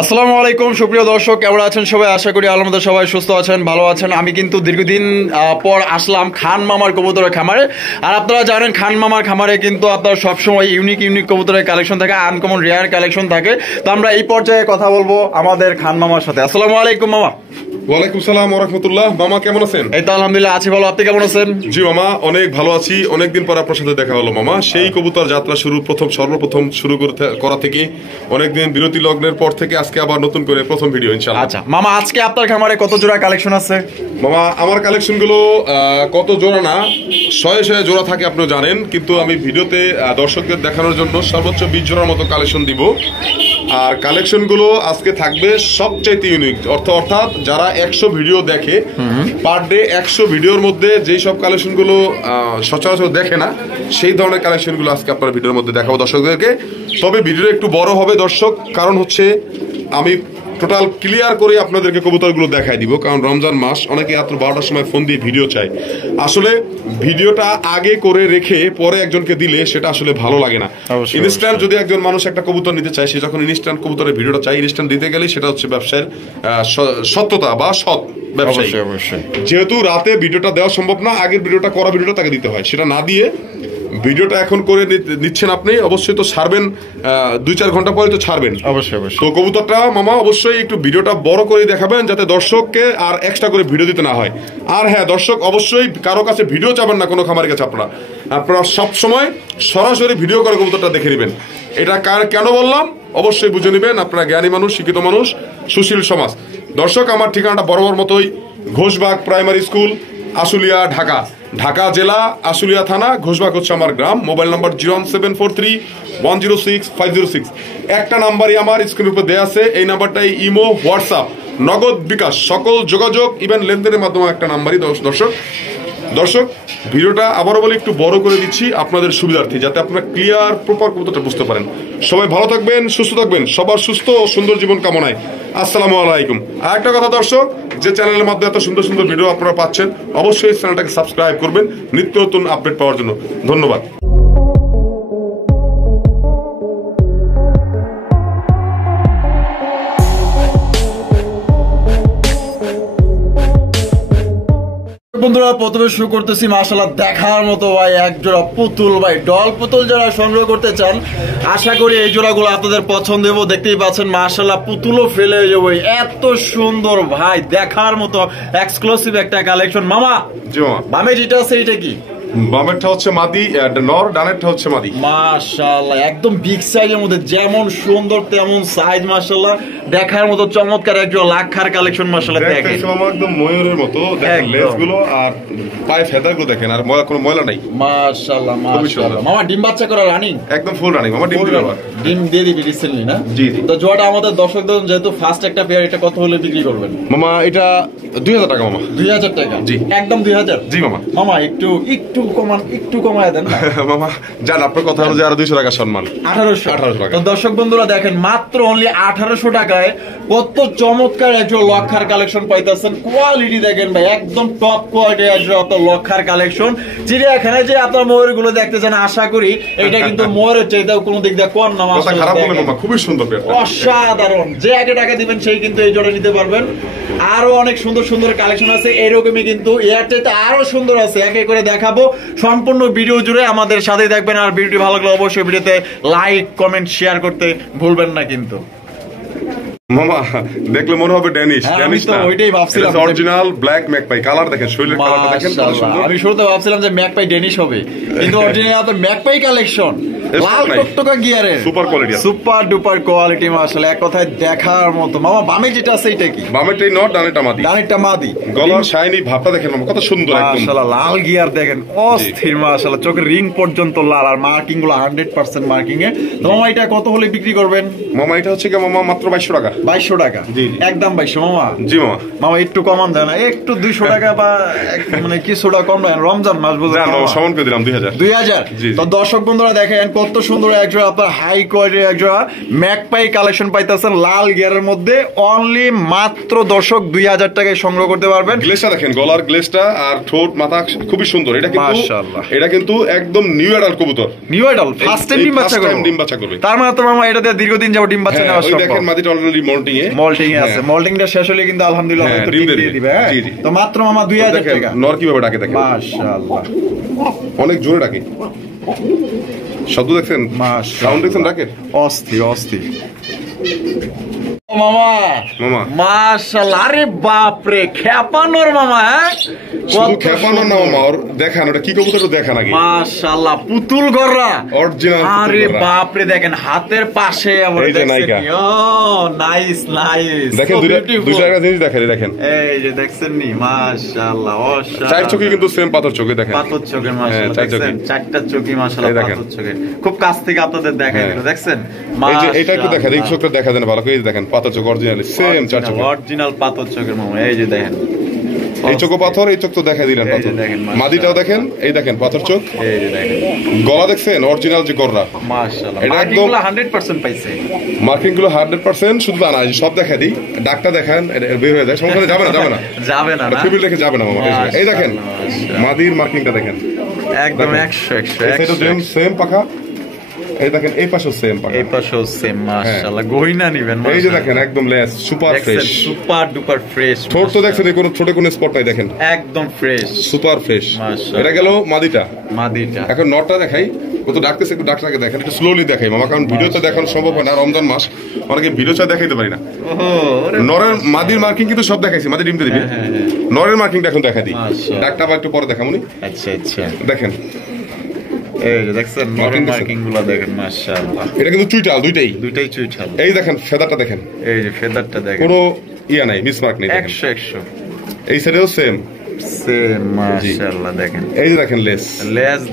আসসালামু আলাইকুম সুপ্রিয় দর্শক, কেমন আছেন সবাই? আশা করি আল্লাহর মধ্যে সবাই সুস্থ আছেন, ভালো আছেন। আমি কিন্তু দীর্ঘদিন পর আসলাম খান মামার কবুতরের খামারে। আর আপনারা জানেন খান মামার খামারে কিন্তু আপনার সবসময় ইউনিক কবুতরের কালেকশন থাকে, আনকমন রেয়ার কালেকশন থাকে। তো আমরা এই পর্যায়ে কথা বলবো আমাদের খান মামার সাথে। আসসালামু আলাইকুম মামা। ওয়ালাইকুম সালাম ওয়া রাহমাতুল্লাহ। মামা কেমন আছেন? এই তো আলহামদুলিল্লাহ আছি ভালো, আপনি কেমন আছেন? জি মামা অনেক ভালো আছি, অনেকদিন পর আপনার সাথে দেখা হলো মামা। সেই কবুতর যাত্রা সর্বপ্রথম শুরু করা থেকে অনেকদিন বিরতি লগ্নের পর থেকে আজকে আবার নতুন করে প্রথম ভিডিও ইনশাআল্লাহ। আচ্ছা মামা, আজকে আপনার খামারে কত জোড়া কালেকশন আছে? মামা আমার কালেকশন গুলো কত জোড়া না, শয়ে জোড়া থাকে আপনিও জানেন, কিন্তু আমি ভিডিওতে দর্শকদের দেখানোর জন্য সর্বোচ্চ 20 জোড়ার মতো কালেকশন দিব। আর কালেকশন গুলো আজকে থাকবে সবচাইতে ইউনিক, অর্থাৎ যারা 100 ভিডিও দেখে পার ডে, 100 ভিডিওর মধ্যে যেই সব কালেকশন গুলো সচরাচর দেখে না, সেই ধরনের কালেকশন গুলো আজকে আপনার ভিডিওর মধ্যে দেখাবো দর্শকদেরকে। তবে ভিডিওটা একটু বড় হবে দর্শক, কারণ হচ্ছে আমি টোটাল ক্লিয়ার করে আপনাদেরকে কবুতরগুলো দেখাই দিব, কারণ রমজান মাস, অনেকে রাত্র 12টার সময় ফোন দিয়ে ভিডিও চাই। আসলে ভিডিওটা আগে করে রেখে পরে একজনকে দিলে সেটা আসলে ভালো লাগে না। ইনস্ট্যান্ট যদি একজন মানুষ একটা কবুতর নিতে চায়, সে যখন ইনস্ট্যান্ট কবুতরের ভিডিওটা চাই, ইনস্ট্যান্ট দিতে গেলে সেটা হচ্ছে ব্যবসায়ের সত্যতা বা সৎ ব্যবসায়ী। যেহেতু রাতে ভিডিওটা দেওয়া সম্ভব না, আগের ভিডিওটা করা ভিডিওটা তাকে দিতে হয়, সেটা না দিয়ে ভিডিওটা এখন করে নিচ্ছেন আপনি, অবশ্যই তো ছাড়বেন 2-4 ঘন্টা পরে তো ছাড়বেন অবশ্যই। তো কবুতরটা মামা অবশ্যই একটু ভিডিওটা বড় করে দেখাবেন, যাতে দর্শককে আর এক্সট্রা করে ভিডিও দিতে না হয়। আর হ্যাঁ দর্শক, অবশ্যই কারো কাছে ভিডিও চাবেন না, কোনো খামারের কাছে আপনারা সবসময় সরাসরি ভিডিও করে কবুতরটা দেখে নেবেন। এটা কেন বললাম অবশ্যই বুঝে নেবেন, আপনারা জ্ঞানী মানুষ, শিক্ষিত মানুষ, সুশীল সমাজ। দর্শক আমার ঠিকানাটা বরাবর মতোই, ঘোষবাগ প্রাইমারি স্কুল, আশুলিয়া, ঢাকা জেলা, আশুলিয়া থানা, ঘোষবাগ হচ্ছে আমার গ্রাম। Mobile number 01743106506। একটা নাম্বারই আমার স্ক্রিনের উপর দেয়া আছে, এই নাম্বারটাই ইমো, হোয়াটসঅ্যাপ, নগদ, বিকাশ, সকল যোগাযোগ ইভেন লেনদেনের মাধ্যমে একটা নাম্বারই দর্শক ভিডিওটা আবারও বলে একটু বড় করে দিচ্ছি আপনাদের সুবিধার্থে, যাতে আপনারা ক্লিয়ার প্রপার কবুতরটা বুঝতে পারেন। সবাই ভালো থাকবেন, সুস্থ থাকবেন, সবার সুস্থ ও সুন্দর জীবন কামনায়। আসসালামু আলাইকুম। আর একটা কথা দর্শক, যে চ্যানেলের মাধ্যমে এত সুন্দর সুন্দর ভিডিও আপনারা পাচ্ছেন, অবশ্যই এই চ্যানেলটাকে সাবস্ক্রাইব করবেন নিত্য নতুন আপডেট পাওয়ার জন্য। ধন্যবাদ। বন্ধুরা প্রথমে শুরু করতেছি মাশাআল্লাহ দেখার মতো ভাই এক জোড়া পুতুল, ভাই ডল পুতুল যারা সংগ্রহ করতে চান, আশা করি এই জোড়াগুলো আপনাদের পছন্দ হবে। দেখতেই পাচ্ছেন মাশাআল্লাহ পুতুলও ফেলে যাবে, এত সুন্দর ভাই, দেখার মতো এক্সক্লুসিভ একটা কালেকশন। মামা জি মামা, বামে যেটা আছে এটা কি? বামেরটা হচ্ছে মাদি নর, ডানেরটা হচ্ছে মাদি। মাশাআল্লাহ একদম বিগ সাইজের মধ্যে, যেমন সুন্দর তেমন সাইজ, মাশাআল্লাহ দেখার মতো চমৎকার একজন লাখার কালেকশন। মাশাআল্লাহ দেখেন একদম ময়ূরের মতো, দেখেন লেজগুলো আর পায়ে ফেদারগুলো দেখেন, আর কোনো ময়লা নাই। মাশাআল্লাহ মাশাআল্লাহ। মামা ডিম বাচ্চা করা রানিং? একদম ফুল রানিং মামা, ডিম দিয়ে দিবি রিসেন্টলি না? জি। তো জোড়াটা আমাদের দর্শকদের যেহেতু ফার্স্ট একটা পেয়ার, এটা কত হলে বিক্রি করবেন? মামা এটা 2000 টাকা মামা। 2000 টাকা? জি একদম 2000? জি মামা। মামা একটু কমায় দেন না মামা, জান আপনার কথা হলো যে আরো 200 টাকা সম্মান। 1800 টাকা। তো দর্শক বন্ধুরা দেখেন, মাত্র অনলি 1800 টাকায় কত চমৎকার একজন লক্ষার কালেকশন পাইতেছেন। কোয়ালিটি দেখেন ভাই, একদম টপ কোয়ালিটি একজন লক্ষার কালেকশন। চিড়িয়াখানায় যে আপনার ময়ূর গুলো দেখতে চান, আশা করি এটা কিন্তু ময়ূরের চাইতেও কোনো দিক দিয়ে কম না। খুবই সুন্দর, অসাধারণ। যে আগে টাকা দিবেন সেই কিন্তু এই জোড়া নিতে পারবেন। আরো অনেক সুন্দর সুন্দর কালেকশন আছে এরকমই, কিন্তু এর চাইতে আরো সুন্দর আছে, একে করে দেখাবো। সম্পূর্ণ ভিডিও জুড়ে আমাদের সাথে দেখবেন। আর ভিডিওটি ভালো লাগলে অবশ্যই ভিডিওতে লাইক, কমেন্ট, শেয়ার করতে ভুলবেন না কিন্তু। মামা দেখলে মনে হবে ড্যানিশ না, ওইটাই ভাবছিলাম, অরিজিনাল ব্ল্যাক ম্যাকপাই। কালার দেখেন, শরীরের কালারটা দেখেন কত সুন্দর। আমি শুরুতে ভাবছিলাম যে ম্যাকপাই ড্যানিশ হবে, কিন্তু অরিজিনাল তো ম্যাকপাই কালেকশন, লাল টকটকা গিয়ারের, super quality, super duper quality. মাশাআল্লাহ এক কথায় দেখার মতো। মামা বামে যেটা আছে এটা কি? বামেরটাই নট, ডানেরটা মাদি। ডানেরটা মাদি। গলার শাইনি ভাবটা দেখেন মামা, কত সুন্দর একদম। মাশাআল্লাহ লাল গিয়ার দেখেন, অস্থির। মাশাআল্লাহ চোখের রিং পর্যন্ত লাল, আর মার্কিং গুলো 100% মার্কিং এ। তো মামা এটা কত হলে বিক্রি করবেন? মামা এটা হচ্ছে কি মামা, মাত্র 2200 টাকা। 2200 টাকা? একদম 2200 মামা? জি মামা। মামা একটু কমান দেন না, একটু 200 টাকা বা মানে কিছুটা কম দেন, রমজান মাস বুঝে। সমান করে দিলাম 2000। 2000? তো দর্শক বন্ধুরা দেখেন কত সুন্দর একজোড়া আপনার হাই কোয়ালিটির একজোড়া ম্যাকপাই কালেকশন পাইতেছেন লাল গিয়ারের মধ্যে অনলি মাত্র দর্শক 2000 টাকায় সংগ্রহ করতে পারবেন। গ্লেসটা দেখেন, গলার গ্লেসটা আর ঠোঁট মাথা খুবই সুন্দর। এটা কিন্তু একদম নিউ অ্যাডাল্ট কবুতর, নিউ অ্যাডাল্ট ফার্স্ট টাইম ডিম বাচ্চা করবে। তার মানে তো মামা এটাতে দীর্ঘদিন যাবত ডিম বাচ্চা নেওয়া সম্ভব। দেখেন মাদিটা অলরেডি মল্টিং এ আছে, মল্টিংটা শেষ হলে কিন্তু আলহামদুলিল্লাহ হয়তো ডিম দিয়ে দিবে। তো মাত্র মামা 2000 টাকা। নর কিভাবে ডাকে দেখেন, মাশাআল্লাহ অনেক জোরে ডাকে, শব্দ দেখছেন, সাউন্ড দেখছেন ডাকে, অস্থির অস্থির মামা। মামা মাশাআল্লাহ, আরে বাপ রে খেপানোর মামা। হ্যাঁ শুধু খেপানো না মামা, ওর দেখান ওটা কি কবুতর দেখান আগে। মাশাআল্লাহ পুতুল গররা অরিজিনাল। আরে বাপ রে দেখেন হাতের পাশে আবার দেখছেন। ও নাইস নাইস, দেখেন দুইটা জিনিস দেখেন, এই যে দেখছেন নি মাশাআল্লাহ অসাধারণ। চার চোখে কিন্তু সেম পাথর চোখে দেখেন, পাথর চোখে মাশাআল্লাহ দেখছেন, চারটা চোখই মাশাআল্লাহ পাথর চোখে। খুব কাছ থেকে আপনাদের দেখাই দিল দেখছেন। এই যে এটা একটু দেখা, এই চোখটা দেখা দেন ভালো করে, দেখেন পাথর চোখ অরিজিনাল সেম চার চোখ, অরিজিনাল পাথর চোখের মামা। এই যে দেখেন এই চোখ পাথর, এই চোখ তো দেখাই দিলেন পাথর, মাদিটাও দেখেন, এই দেখেন পাথর চোখ, এই যে দেখেন গলা দেখছেন অরিজিনাল যে গররা মাশাআল্লাহ। এটা একদম 100% পাইছে, মার্কিং গুলো 100%। শুধু তা না, সব দেখা দিই, ডাকটা দেখেন বের হয়ে যায়, সমস্যা যাবে না যাবে না যাবে না না, ফিমেল রেখে যাবে না মামা। এই দেখেন মাদির মার্কিংটা দেখেন একদম 100 সেম পাখা, এই দেখেন এই পাশেও সেম পাখা, এই পাশেও সেম মাশাআল্লাহ। গহিনা নিবেন, এই যে দেখেন একদম less super fresh, super duper fresh. ঠোঁট তো দেখছেন কোনো ঠোঁটে কোনো স্পট নাই, দেখেন একদম ফ্রেশ সুপার ফ্রেশ। এটা গেল মাদিটা। এখন নটটা দেখাই, কত ডাকতেছে, একটু ডাকটাকে দেখেন, একটু স্লোলি দেখাই মামা, কারণ ভিডিওতে দেখানো সম্ভব হয় না, রমজান মাস অনেকে ভিডিও ছাড়া দেখাইতে পারি না। নরের মাদির মার্কিং কিন্তু সব দেখাইছি, মাদি ডিমতে দিবি, নরের মার্কিংটা এখন দেখা দিই, ডাকটা আবার একটু পরে দেখামুনি। আচ্ছা আচ্ছা দেখেন এই যে দেখছেন নরের মার্কিং গুলো দেখেন মাশাআল্লাহ। এটা কিন্তু চুইটাল, দুইটাই চুইটাল। এই দেখেন ফেদারটা দেখেন, এই যে ফেদারটা দেখেন, কোনো ইয়া নাই, মিসমার্ক নেই, 100 এই সাইডেও সেম মাশাআল্লাহ। দেখেন এই যে দেখেন লেস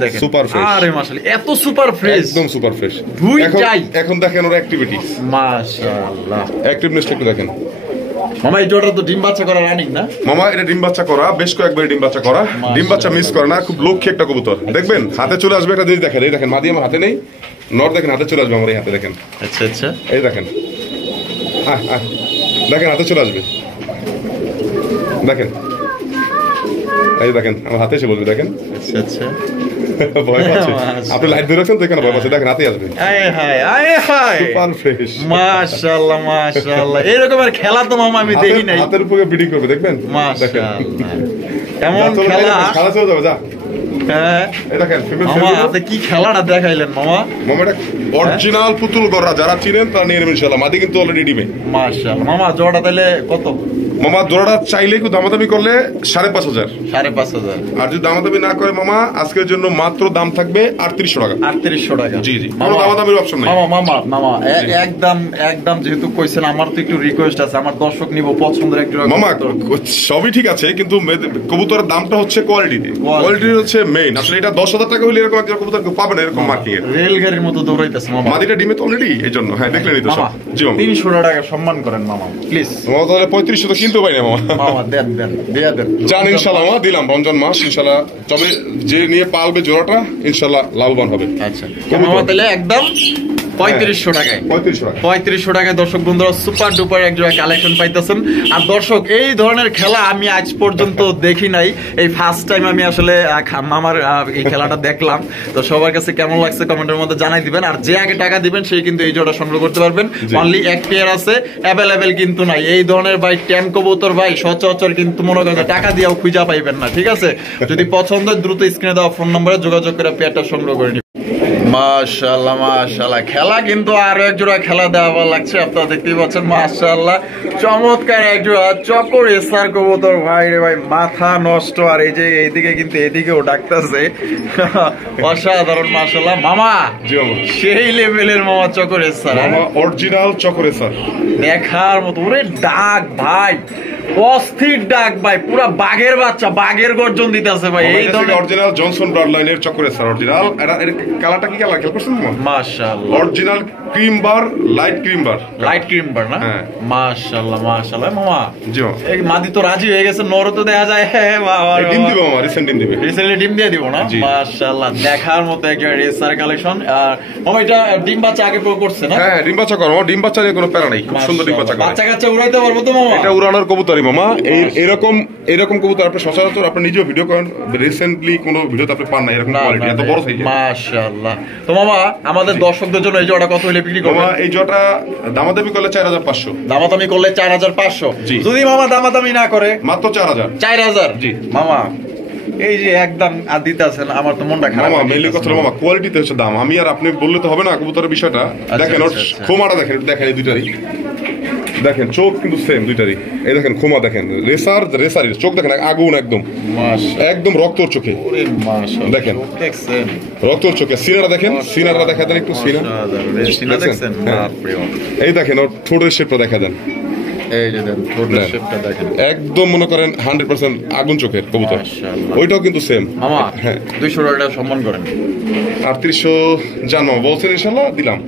দেখেন সুপার ফ্রেশ। আরে মাশাআল্লাহ এত সুপার ফ্রেশ, একদম সুপার ফ্রেশ। এখন দেখেন ওর অ্যাক্টিভিটিস মাশাআল্লাহ, অ্যাক্টিভনেসটা একটু দেখেন মামা। এই জোড়া তো ডিম বাচ্চা করা রানিং না মামা? এটা ডিম বাচ্চা করা, বেশ কয়েকবার ডিম বাচ্চা করা, ডিম বাচ্চা মিস করে না, খুব লক্ষ্যে একটা কবুতর। দেখবেন হাতে চলে আসবে একটা জিনিস, দেখেন এই দেখেন মাদি আমার হাতে নেই, নর দেখেন হাতে চলে আসবে আমার এই হাতে, দেখেন আচ্ছা আচ্ছা এই দেখেন দেখেন হাতে চলে আসবে, দেখেন এই দেখেন আমার হাতে এসে বলবে, দেখেন আচ্ছা আচ্ছা ভয় পাচ্ছে, আপনি লাইট ধরে রাখছেন তো এখানে ভয় পাচ্ছে, দেখেন হাতে আসবে, সুপার ফ্রেশ মাশাআল্লাহ মাশাআল্লাহ। এরকম আর খেলা তো মামা আমি দেখি নাই, হাতের উপরে ব্রিডিং করবে, দেখবেন মাশাআল্লাহ কেমন খেলা, খেলা চলে যাবে যা। হ্যাঁ এই দেখেন মামা আপনি কি খেলাটা দেখাইলেন মামা। মামা এটা অরিজিনাল পুতুল গররা, যারা চিনেন তারা নিয়ে নেবেন ইনশাআল্লাহ। মাদি কিন্তু অলরেডি ডিমে মাশাআল্লাহ। মামা জোড়াটা তাহলে কত মামা? জোড়াটা চাইলে একটু দামাদামি করলে 5,500, 5,500। আর যদি দামাদামি না করে মামা আজকের জন্য মাত্র দাম থাকবে 3800 টাকা। 3800 টাকা, জি জি, কোনো দামাদামির অপশন নাই মামা। একদম যেহেতু কইছেন, আমার তো একটু রিকোয়েস্ট আছে, আমার দর্শক নিব পছন্দের একটা মামা। সবই ঠিক আছে, কিন্তু কবুতরের দামটা হচ্ছে কোয়ালিটিতে, কোয়ালিটি হচ্ছে মেইন। আসলে এটা 10,000 টাকা হলে এরকম একটা কবুতর পাবেন এরকম মার্কিং এর, রেলগাড়ির মতো দৌড়াইতেছে মামা। মাদিটা ডিমে তো অলরেডি, এইজন্য হ্যাঁ দেখলেনই তো সব। জি মামা 300 টাকা সম্মান করেন মামা প্লিজ। মামা তাহলে 3500 তো কিনতে পাই না মামা, দেন জান ইনশাআল্লাহ মামা, দিলাম রমজান মাস ইনশাআল্লাহ, তবে যে নিয়ে পালবে জোড়াটা ইনশাআল্লাহ লাভবান হবে। আচ্ছা মামা তাহলে একদম 3500 টাকায়, 3500 টাকায় দর্শক বন্ধুরা সুপার ডুপার এক জোড়া কালেকশন পাইতেছেন। আর দর্শক এই ধরনের খেলা আমি আজ পর্যন্ত দেখি নাই, এই ফার্স্ট টাইম আমি আসলে মামার এই খেলাটা দেখলাম। তো সবার কাছে কেমন লাগছে কমেন্টের মধ্যে জানাই দিবেন। আর যে আগে টাকা দিবেন সেই কিন্তু এই জোড়া সংগ্রহ করতে পারবেন, অনলি এক পেয়ার আছে, অ্যাভেলেবেল কিন্তু নাই। এই ধরনের ভাই ট্যাম কবুতর ভাই সচরাচর কিন্তু মনে করেন টাকা দিয়েও খুঁজা পাইবেন না, ঠিক আছে? যদি পছন্দ দ্রুত স্ক্রিনে দেওয়া ফোন নম্বরে যোগাযোগ করে পেয়ারটা সংগ্রহ করে নিন। মাশাআল্লাহ মাশাআল্লাহ, খেলা কিন্তু আরো এক জোড়া খেলা দেওয়া লাগছে, আপনারা দেখতেই পাচ্ছেন মাশাআল্লাহ চমৎকার এক জোড়া চকর এসআর কবুতর ভাই রে ভাই, মাথা নষ্ট। আর এই যে এইদিকে কিন্তু এদিকেও ডাকতেছে, অসাধারণ মাশাআল্লাহ। মামা সেই লেভেলের মামা চকর এসআর, মামা অরিজিনাল চকর এসআর, দেখার মতো। ওরে ডাক ভাই অস্থির ডাক ভাই, পুরা বাঘের বাচ্চা, বাঘের গর্জন দিতেছে ভাই। এই ধরনের অরিজিনাল জনসন ব্লাড লাইনের চক্করে স্যার, অরিজিনাল। এর কালারটা কি কালার খেয়াল করছেন? মাশাআল্লাহ, অরিজিনাল ক্রিম বার, লাইট ক্রিম বার, লাইট ক্রিম বার না? মাশাআল্লাহ মাশাআল্লাহ। মামা জি এই মাদি তো রাজি হয়ে গেছে, নর তো দেখা যায়। হ্যাঁ বাবা, ডিম দিবে মামা, রিসেন্ট ডিম দিবে, রিসেন্টলি ডিম দিয়ে দিব না? মাশাআল্লাহ, দেখার মতো একটা রেসার কালেকশন। আর মামা এটা ডিম বাচ্চা আগে করছে না? হ্যাঁ ডিম বাচ্চা করো, ডিম বাচ্চা নিয়ে কোনো প্যারা নেই, খুব সুন্দর ডিম বাচ্চা করে। বাচ্চা কাচ্চা উড়াইতে পারবো তো মামা? এটা উড়ানোর কবুতরই মামা। এরকম কবুতর আপনি সচরাচর আপনি নিজেও ভিডিও করেন, রিসেন্টলি কোনো ভিডিওতে আপনি পান না এরকম কোয়ালিটি, এত বড় সাইজ। মাশাআল্লাহ। তো মামা আমাদের দর্শকদের জন্য এই জোড়া কত হলে বিক্রি করবেন? মামা এই জোড়া দামাদামি করলে 4500। দামাদামি করলে 4500? যদি মামা দামাদামি না করে? মাত্র 4000। 4000? জি মামা এই যে একদম আর দিতেছেন, আমার তো মনটা খারাপ। মামা মেইনলি কথা মামা কোয়ালিটিতে হচ্ছে দাম, আমি আর আপনি বললে তো হবে না কবুতরের বিষয়টা। দেখেন ওর খোমাটা দেখেন, দেখেন এই দুইটারই দেখেন চোখ কিন্তু সেম দুইটারই। এই দেখেন খোমা দেখেন, রেসার চোখ দেখেন আগুন একদম, একদম রক্তর চোখে দেখেন, রক্তর চোখে। সিনারা দেখেন, সিনারা দেখা দেন একটু, সিনা এই দেখেন ওর ঠোঁটের শেপটা দেখা দেন, একদম মনে করেন 100% আগুন চোখের কবুতর। ওইটাও কিন্তু সেম। হ্যাঁ 200 টাকা সম্মান করেন। 3800 জান মামা বলছেন, ইনশাআল্লাহ দিলাম।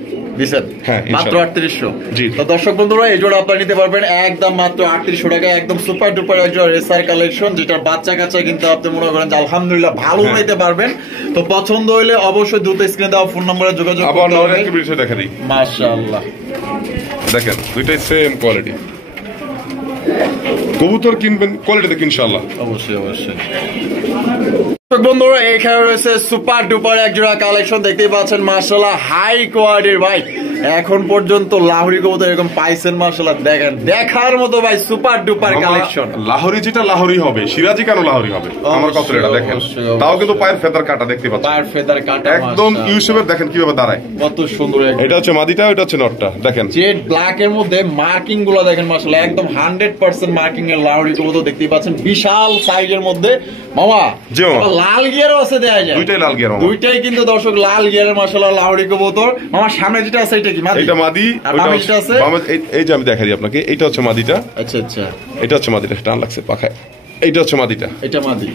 মাত্র 3800। তো দর্শক বন্ধুরা এই জোড়া আপনারা নিতে পারবেন একদম মাত্র 3800 টাকা, একদম সুপার ডুপার একটা রেসার কালেকশন, যেটা বাচ্চা কাচ্চা কিন্তু আপনি মনে করেন যে আলহামদুলিল্লাহ ভালো নিতে পারবেন। তো পছন্দ হইলে অবশ্যই দ্রুত স্ক্রিনে দেওয়া ফোন নম্বরে যোগাযোগ করতে হবে। আবার একটা বিষয় দেখা দিই, মাশাআল্লাহ দেখেন দুইটাই সেম কোয়ালিটি। কবুতর কিনবেন কোয়ালিটি দেখে ইনশাআল্লাহ। অবশ্যই অবশ্যই। বন্ধুরা এখানে রয়েছে সুপার ডুপার এক জোড়া কালেকশন, দেখতেই পাচ্ছেন মাশাআল্লাহ হাই কোয়ালিটির ভাই। এখন পর্যন্ত লাহোরি কবুতর এরকম পাইছেন মাশাআল্লাহ, দেখেন দেখার মতো ভাই সুপার ডুপার কালেকশন। লাহোরি যেটা লাহোরি হবে, সিরাজি কেন লাহোরি হবে আমার কথা, এটা দেখেন। তাও কিন্তু পায়ের ফেদার কাটা দেখতে পাচ্ছেন, পায়ের ফেদার কাটা একদম ইউসুফের দেখেন কিভাবে দাঁড়ায়, কত সুন্দর। এটা হচ্ছে মাদিটা, এটা হচ্ছে নটটা। দেখেন জেড ব্ল্যাক এর মধ্যে মার্কিং গুলো দেখেন মাশাআল্লাহ, একদম 100% মার্কিং এর লাহোরি কবুতর দেখতেই পাচ্ছেন, বিশাল সাইজের মধ্যে। মামা লাল গিয়ারও আছে, দেয়া যায় দুইটাই লাল গিয়ার, দুইটাই কিন্তু দর্শক লাল গিয়ারের মাশাআল্লাহ লাহোরি কবুতর। মামা সামনে যেটা আছে এটা কি মাদি? এটা মাদি। এই যে আমি দেখাই আপনাকে, এইটা হচ্ছে মাদিটা। আচ্ছা আচ্ছা, এটা হচ্ছে মাদিটা, টান লাগছে পাখায়। এইটা হচ্ছে মাদিটা, এটা মাদি।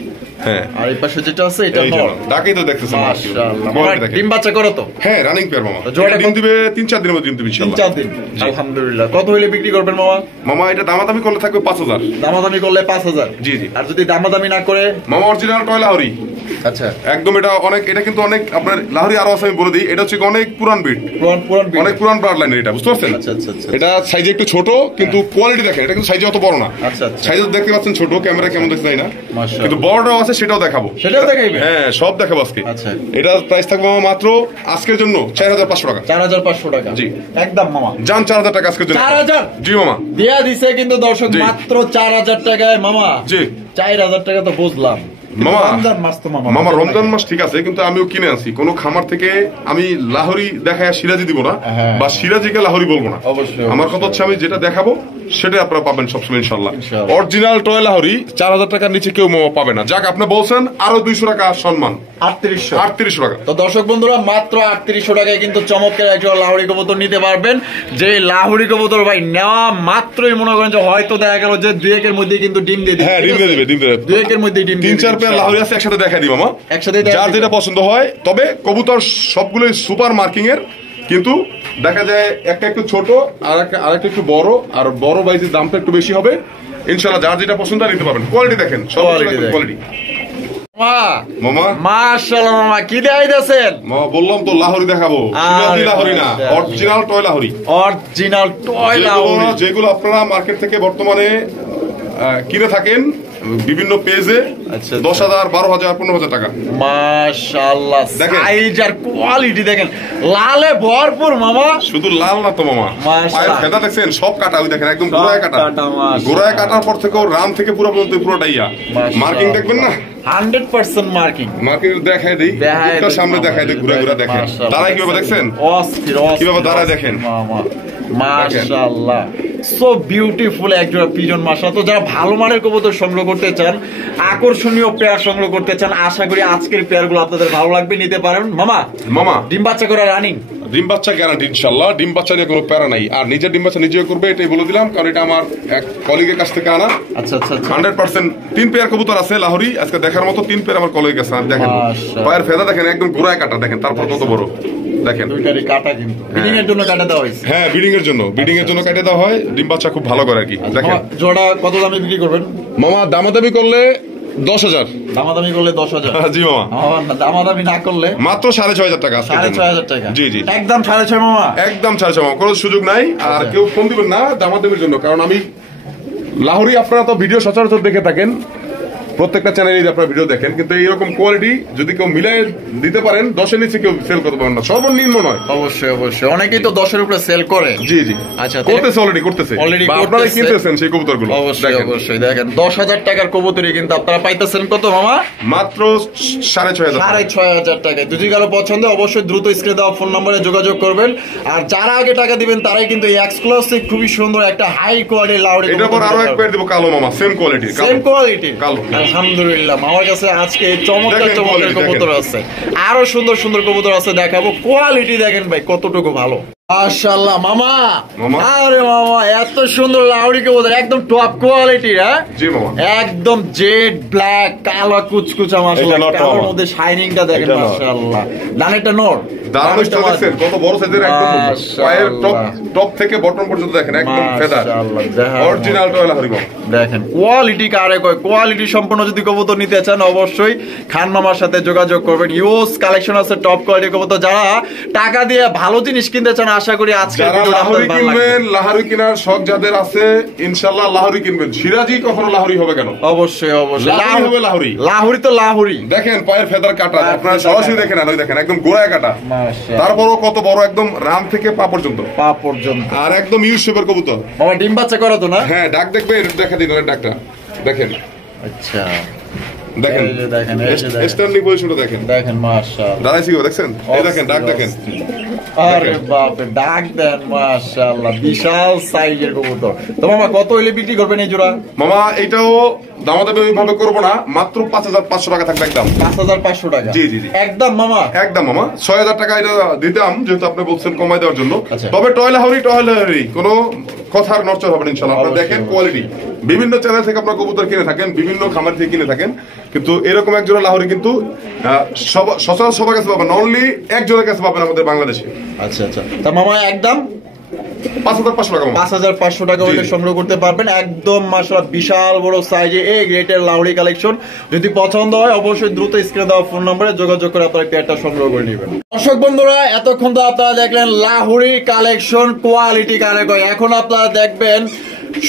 হ্যাঁ আর এই পাশে যেটা আছে এটা নর। ডাকেই তো দেখতেছেন মাশাআল্লাহ, ডিম বাচ্চা করে তো? হ্যাঁ রানিং পেয়ার মামা, জোড়া ডিম দিবে 3-4 দিনের মধ্যে, ডিম দিবে ইনশাআল্লাহ 3-4 দিন। আলহামদুলিল্লাহ। কত হইলে বিক্রি করবেন মামা? মামা এটা দামাদামি করলে থাকবে 5000। দামাদামি করলে 5000? জি জি। আর যদি দামাদামি না করে? মামা অরিজিনাল টয় লাহোরি। আচ্ছা একদম এটা অনেক, এটা কিন্তু অনেক আপনার লাহোরি আরো আছে আমি বলে দিই, এটা হচ্ছে অনেক পুরান বিট, অনেক পুরান ব্লাড লাইনের এটা, বুঝতে পারছেন? আচ্ছা আচ্ছা। এটা সাইজে একটু ছোট কিন্তু কোয়ালিটি দেখেন, এটা কিন্তু সাইজে অত বড় না। আচ্ছা আচ্ছা, সাইজে দেখতে পাচ্ছেন ছোট, ক্যামেরা কেমন দেখতে যায় না, কিন্তু বড়টাও আছে, সেটাও দেখাবো। সেটাও দেখাইবে? হ্যাঁ সব দেখাবো আজকে। আচ্ছা এটা প্রাইস থাকবে মামা মাত্র আজকের জন্য 4500 টাকা। 4500 টাকা? জি একদম মামা জান 4000 টাকা আজকের জন্য। 4000? জি মামা দেয়া দিছে কিন্তু দর্শক মাত্র 4000 টাকায়। মামা জি 4000 টাকা তো বুঝলাম, মামা রমজান মাস তো মামা রমজান মাস ঠিক আছে, কিন্তু আমিও কিনে আনছি কোন খামার থেকে, আমি লাহোরি দেখায় সিরাজি দিব না, বা সিরাজিকে লাহোরি বলবো না। আমার কথা হচ্ছে আমি যেটা দেখাবো সেটাই আপনারা পাবেন সবসময় ইনশাআল্লাহ। অরিজিনাল টয় লাহোরি 4000 টাকার নিচে কেউ পাবে না। যাক আপনি বলছেন আরো 200 টাকা সম্মান, 3800 টাকা। তো দর্শক বন্ধুরা মাত্র 3800 টাকায় কিন্তু চমৎকার একটা লাহোরি কবুতর নিতে পারবেন। যে লাহোরি কবুতর ভাই নেওয়া মাত্রই মনে করেন যে হয়তো দেখা গেল যে 2-1 মধ্যে কিন্তু ডিম দিয়ে দিবে। হ্যাঁ ডিম দিয়ে দিবে, ডিম দিয়ে দিবে 2-1 মধ্যে ডিম দিয়ে 3-4 পেয়ার লাহোরি আছে, একসাথে দেখাই দিই মামা, একসাথে যার যেটা পছন্দ হয়। তবে কবুতর সবগুলোই সুপার মার্কিং এর, কিন্তু দেখা যায় একটা একটু ছোট আর একটা একটু বড়, আর বড় বাইজের দামটা একটু বেশি হবে। ইনশাআল্লাহ যার যেটা পছন্দ নিতে পারবেন। কোয়ালিটি দেখেন, সব কোয়ালিটি। মামা মাশাআল্লাহ, মামা কি দেখাইতেছেন? মামা বললাম তো লাহোরি দেখাবো, সিরাজি লাহোরি না, original toy Lahori. Original toy Lahori যেগুলো আপনারা মার্কেট থেকে বর্তমানে কিনে থাকেন বিভিন্ন পেজে 10,000, 12,000, 15,000 টাকা। মাশাআল্লাহ, সাইজ আর কোয়ালিটি দেখেন, লালে ভরপুর মামা। শুধু লাল না তো মামা, পায়ের ফেদা দেখছেন সব কাটা, ওই দেখেন একদম গোড়ায় কাটা। গোড়ায় কাটার পর থেকে রাম থেকে পুরো পর্যন্ত পুরোটাই মার্কিং দেখবেন না, 100% মার্কিং। মার্কিং দেখাই দেই, একটু সামনে দেখাই দেই, ঘুরে ঘুরে দেখেন দাঁড়ায় কিভাবে দেখছেন, অস্থির কিভাবে দাঁড়ায় দেখেন মামা। মাশাআল্লাহ, সো বিউটিফুল একজোড়া পিজন মাশাআল্লাহ। তো যারা ভালো মানের কবুতর সংগ্রহ করতে চান, আকর্ষণীয় পেয়ার সংগ্রহ করতে চান, আশা করি আজকের পেয়ারগুলো আপনাদের ভালো লাগবে, নিতে পারেন। মামা মামা ডিম বাচ্চা করা রানিং? ডিম বাচ্চা গ্যারান্টি ইনশাল্লাহ, ডিম বাচ্চা নিয়ে কোনো প্যারা নাই। আর নিজের ডিম বাচ্চা নিজেও করবে, এটাই বলে দিলাম, কারণ এটা আমার এক কলিগের কাছ থেকে আনা। আচ্ছা আচ্ছা 100% 3 পেয়ার কবুতর আছে লাহোরি, আজকে দেখার মতো 3 পেয়ার আমার কলিগের কাছে। দেখেন পায়ের ফেদা দেখেন, একদম গোড়ায় কাটা দেখেন, তারপর কত বড় দেখেন। দুইটারই কাটা কিন্তু ব্রিডিং এর জন্য কাটা দেওয়া হয়েছে। হ্যাঁ ব্রিডিং এর জন্য কেটে দেওয়া হয়, ডিম বাচ্চা খুব ভালো করে আর কি। দেখেন জোড়া কত দামে বিক্রি করবেন মামা? দামাদামি করলে 10,000। দামাদামি করলে 10,000? জি মামা। দামাদামি না করলে মাত্র 6,500 টাকা। 6,500 টাকা? জি জি একদম 6,500 মামা, একদম 6,500 মামা, কোনো সুযোগ নাই। আর কেউ ফোন দিবেন না দামাদামির জন্য, কারণ আমি লাহোরি, আপনারা তো ভিডিও সচরাচর দেখে থাকেন, প্রত্যেকটা চ্যানেলে আপনারা ভিডিও দেখেন, কিন্তু এইরকম কোয়ালিটি যদি কেউ মিলাই দিতে পারেন 10-এর নিচে কেউ সেল করতে পারেন না, সর্বনিম্ন নয়। অবশ্যই অবশ্যই, অনেকেই তো 10-এর উপরে সেল করে। জি জি আচ্ছা, করতেছে, অলরেডি আপনারা কিনতেছেন সেই কবুতরগুলো। অবশ্যই অবশ্যই দেখেন 10,000 টাকার কবুতরই কিন্তু আপনারা পাইতেছেন কত মামা? মাত্র 6,500। 6,500 টাকায়। যদি কারো পছন্দ অবশ্যই দ্রুত স্ক্রিনে দেওয়া ফোন নম্বরে যোগাযোগ করবেন। আর যারা আগে টাকা দিবেন তারাই কিন্তু এই এক্সক্লুসিভ খুবই সুন্দর একটা হাই কোয়ালিটির লাউডি এটা পর আরো এক পেয়ার দিব কালো মামা, সেম কোয়ালিটি কালো। আলহামদুলিল্লাহ আমার কাছে আজকে চমৎকার চমৎকার কবুতর আছে, আরো সুন্দর সুন্দর কবুতর আছে, দেখাবো। কোয়ালিটি দেখেন ভাই কতটুকু ভালো, মাশাআল্লাহ মামা। আরে মামা এত সুন্দর লাউডি কবুতর, একদম টপ কোয়ালিটির। হ্যাঁ জি মামা, একদম জেড ব্ল্যাক, কালো কুচকুচা, মাশাআল্লাহ কালোর মধ্যে শাইনিংটা দেখেন, মাশাআল্লাহ। ডানেরটা নর, দারুণটা দেখেন কত বড় সাইজের, একদম পায়ের টপ থেকে বটম পর্যন্ত দেখেন, একদম ফেদার অরিজিনাল টয়লা হরিবো। দেখেন কোয়ালিটি কারে কয়, কোয়ালিটি সম্পূর্ণ যদি কবুতর নিতে চান অবশ্যই খান মামার সাথে যোগাযোগ করবেন। ইউজ কালেকশন আছে, টপ কোয়ালিটির কবুতর। যারা টাকা দিয়ে ভালো জিনিস কিনতে চান আশা করি আজকে লাহোরি কিনবেন, লাহোরি কেনার শখ যাদের আছে ইনশাআল্লাহ লাহোরি কিনবেন। সিরাজি কখনো লাহোরি হবে কেন? অবশ্যই অবশ্যই লাহোরি হবে, লাহোরি। লাহোরি তো লাহোরি। দেখেন পায়ের ফেদার কাটা, আপনারা সরাসরি দেখেন, আর ওই দেখেন একদম গোড়ায় কাটা, তারপরও কত বড়, একদম রান থেকে পা পর্যন্ত, আর একদম ইউ শেপের কবুতর। মামা ডিম বাচ্চা করে তো না? হ্যাঁ ডাক দেখবে, দেখা দিন ডাকটা দেখেন। আচ্ছা দেখেন স্ট্যান্ডিং পজিশনটা দেখেন, দেখেন মাশাআল্লাহ দাঁড়াইছি দেখছেন, এই দেখেন ডাক দেখেন। আরে বাপ রে, ডাক দেন মাশাআল্লাহ, বিশাল সাইজের কবুতর। তো মামা কত হইলে বিক্রি করবেন এই জোড়া? মামা এটাও দামাদামি ওইভাবে করবো না, মাত্র 5,500 টাকা থাকবে একদম। 5,500 টাকা? জি জি জি একদম মামা, একদম মামা। 6,000 টাকা এটা দিতাম, যেহেতু আপনি বলছেন কমাই দেওয়ার জন্য। তবে টয়লা হরি কোনো কথার নড়চড় হবে না ইনশাআল্লাহ। আপনারা দেখেন কোয়ালিটি, বিভিন্ন চ্যানেল থেকে আপনারা কবুতর কিনে থাকেন, বিভিন্ন খামার থেকে কিনে থাকেন, কিন্তু এরকম এক জোড়া লাহোরি কিন্তু সচরাচর সবার কাছে পাবেন, অনলি এক জোড়ার কাছে পাবেন আমাদের বাংলাদেশে। আচ্ছা আচ্ছা, তা মামা একদম 5,500 টাকা। 5,500 টাকা হলে সংগ্রহ করতে পারবেন। একদম মাশাআল্লাহ বিশাল বড় সাইজে এই গ্রেটের লাউডি কালেকশন। যদি পছন্দ হয় অবশ্যই দ্রুত স্ক্রিনে দেওয়া ফোন নম্বরে যোগাযোগ করে আপনারা পেয়ারটা সংগ্রহ করে নেবেন। দর্শক বন্ধুরা এতক্ষণ তো আপনারা দেখলেন লাহুরি কালেকশন, কোয়ালিটি কারে কয়। এখন আপনারা দেখবেন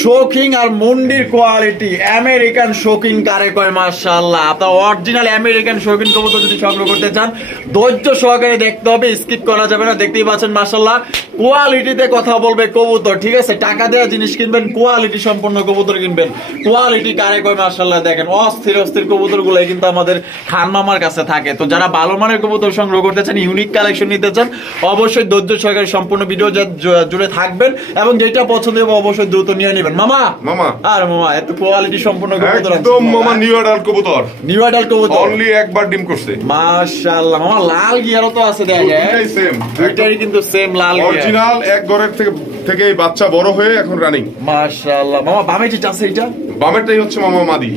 শৌখিন আর মুন্ডির কোয়ালিটি, আমেরিকান শৌখিন কারে কয়। মাশাআল্লাহ আপনার অরিজিনাল আমেরিকান শৌখিন কবুতর যদি সংগ্রহ করতে চান ধৈর্য সহকারে দেখতে হবে, স্কিপ করা যাবে না। দেখতেই পাচ্ছেন মাশাআল্লাহ কোয়ালিটিতে কথা বলবে কবুতর, ঠিক আছে? টাকা দেওয়া জিনিস কিনবেন, কোয়ালিটি সম্পন্ন কবুতর কিনবেন। কোয়ালিটি কারে কয় মাশাআল্লাহ দেখেন, অস্থির অস্থির কবুতর গুলাই কিন্তু আমাদের খান মামার কাছে থাকে। তো যারা ভালো মানের কবুতর সংগ্রহ করতে চান, ইউনিক কালেকশন নিতে চান, অবশ্যই ধৈর্য সহকারে সম্পূর্ণ ভিডিও জুড়ে থাকবেন এবং যেটা পছন্দ হবে অবশ্যই দ্রুত নিয়ে নেবেন। মামা আর মামা এত কোয়ালিটি সম্পূর্ণ কবুতর একদম মামা, নিউ অ্যাডাল কবুতর, নিউ অ্যাডাল কবুতর, অনলি একবার ডিম করছে। মাশাআল্লাহ মামা লাল গিয়ারও তো আছে, দেখেন দুইটাই সেম, দুইটাই কিন্তু সেম লাল গিয়ার, অরিজিনাল এক ঘরের থেকে বাচ্চা বড় হয়ে এখন রানিং। মাশাআল্লাহ মামা বামে যে আছে এটা, বামেরটাই হচ্ছে মামা মাদি,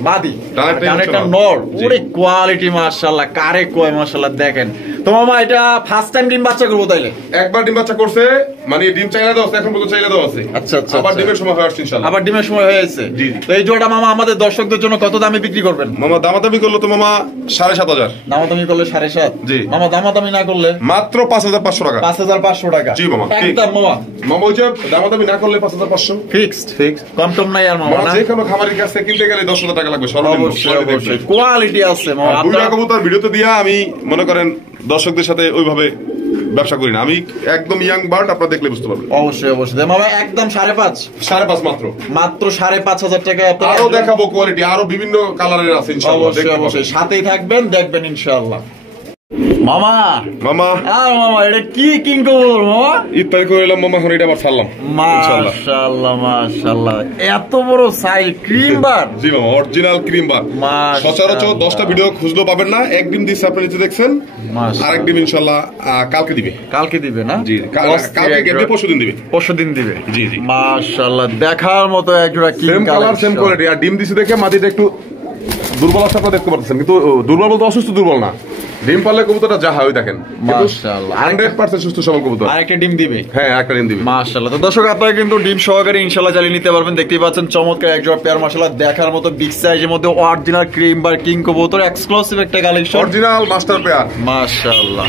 ডানেরটা নর। ওরে কোয়ালিটি মাশাআল্লাহ কারে কয় মাশাআল্লাহ দেখেন। তো মামা এটা ফার্স্ট টাইম ডিম বাচ্চা করবো তাইলে? একবার ডিম বাচ্চা করছে, মানে ডিম চাইলে দাও এখন পর্যন্ত চাইলে দাও আছে। আচ্ছা আচ্ছা, আবার ডিমের সময় হয়ে আসছে ইনশাআল্লাহ, আবার ডিমের সময় হয়ে গেছে। তো এই জোড়াটা মামা আমাদের দর্শকদের জন্য কত দামে বিক্রি করবেন? মামা দামাদামি করলো তো মামা 7,500। দামাদামি করলে 7,500? জি মামা দামাদামি না করলে মাত্র 5,500 টাকা। 5,500 টাকা? জি মামা একদম মামা। মামা ওই যে দামাদামি না করলে 5,500 ফিক্সড, কম টম নাই আর মামা। যে কোনো খামারের কাছে কিনতে গেলে 10,000 টাকা লাগবে সর্বনিম্ন। অবশ্যই কোয়ালিটি আছে মামা। দুইটা কবুতর ভিডিওতে দিয়া আমি মনে করেন দর্শকদের সাথে ওইভাবে ব্যবসা করি না, আমি একদম ইয়াং বার্ড, আপনারা দেখলে বুঝতে পারবেন। অবশ্যই অবশ্যই মামা একদম 5,500 মাত্র 5,500 টাকায় আপনারা আরো দেখাবো কোয়ালিটি, আরো বিভিন্ন কালারের আছে ইনশাআল্লাহ। অবশ্যই সাথেই থাকবেন, দেখবেন ইনশাআল্লাহ। মামা মামা আর মামা এটা কি কিং কবুতর মামা? ইফতারি করে এলাম মামা, এখন এটা আবার ছাড়লাম ইনশাআল্লাহ। মাশাআল্লাহ মাশাআল্লাহ, এত বড় সাইজ ক্রিম বার। জি মামা, অরিজিনাল ক্রিম বার। সচরাচর 10টা ভিডিও খুঁজলেও পাবেন না। একদিন দিচ্ছে আপনি নিচে দেখছেন, আরেক দিন ইনশাআল্লাহ কালকে দিবে। কালকে দিবে না? জি, কালকে গেলে পরশুদিন দিবে। পরশুদিন দিবে। জি জি মাশাআল্লাহ, দেখার মতো একজোড়া king same colour same quality. আর ডিম দিছে দেখে মাটিটা একটু দুর্বল অবস্থা আপনারা দেখতে পাচ্ছেন, কিন্তু দুর্বল বলতে অসুস্থ দুর্বল না। ডিম পারলে কবুতরটা যা হয় দেখেন, মাশাআল্লাহ 100% সুস্থ সবল কবুতর। আরেকটা ডিম দিবে। হ্যাঁ, একটা ডিম দিবে মাশাআল্লাহ। তো দর্শক আপনারা কিন্তু ডিম সহকারে ইনশাআল্লাহ চালিয়ে নিতে পারবেন। দেখতেই পাচ্ছেন চমৎকার একজোড়া পেয়ার, মাশাআল্লাহ দেখার মতো বিগ সাইজের মধ্যে অরিজিনাল ক্রিম বার কিং কবুতর, এক্সক্লুসিভ একটা কালেকশন, অরিজিনাল মাস্টার পেয়ার। মাশাআল্লাহ।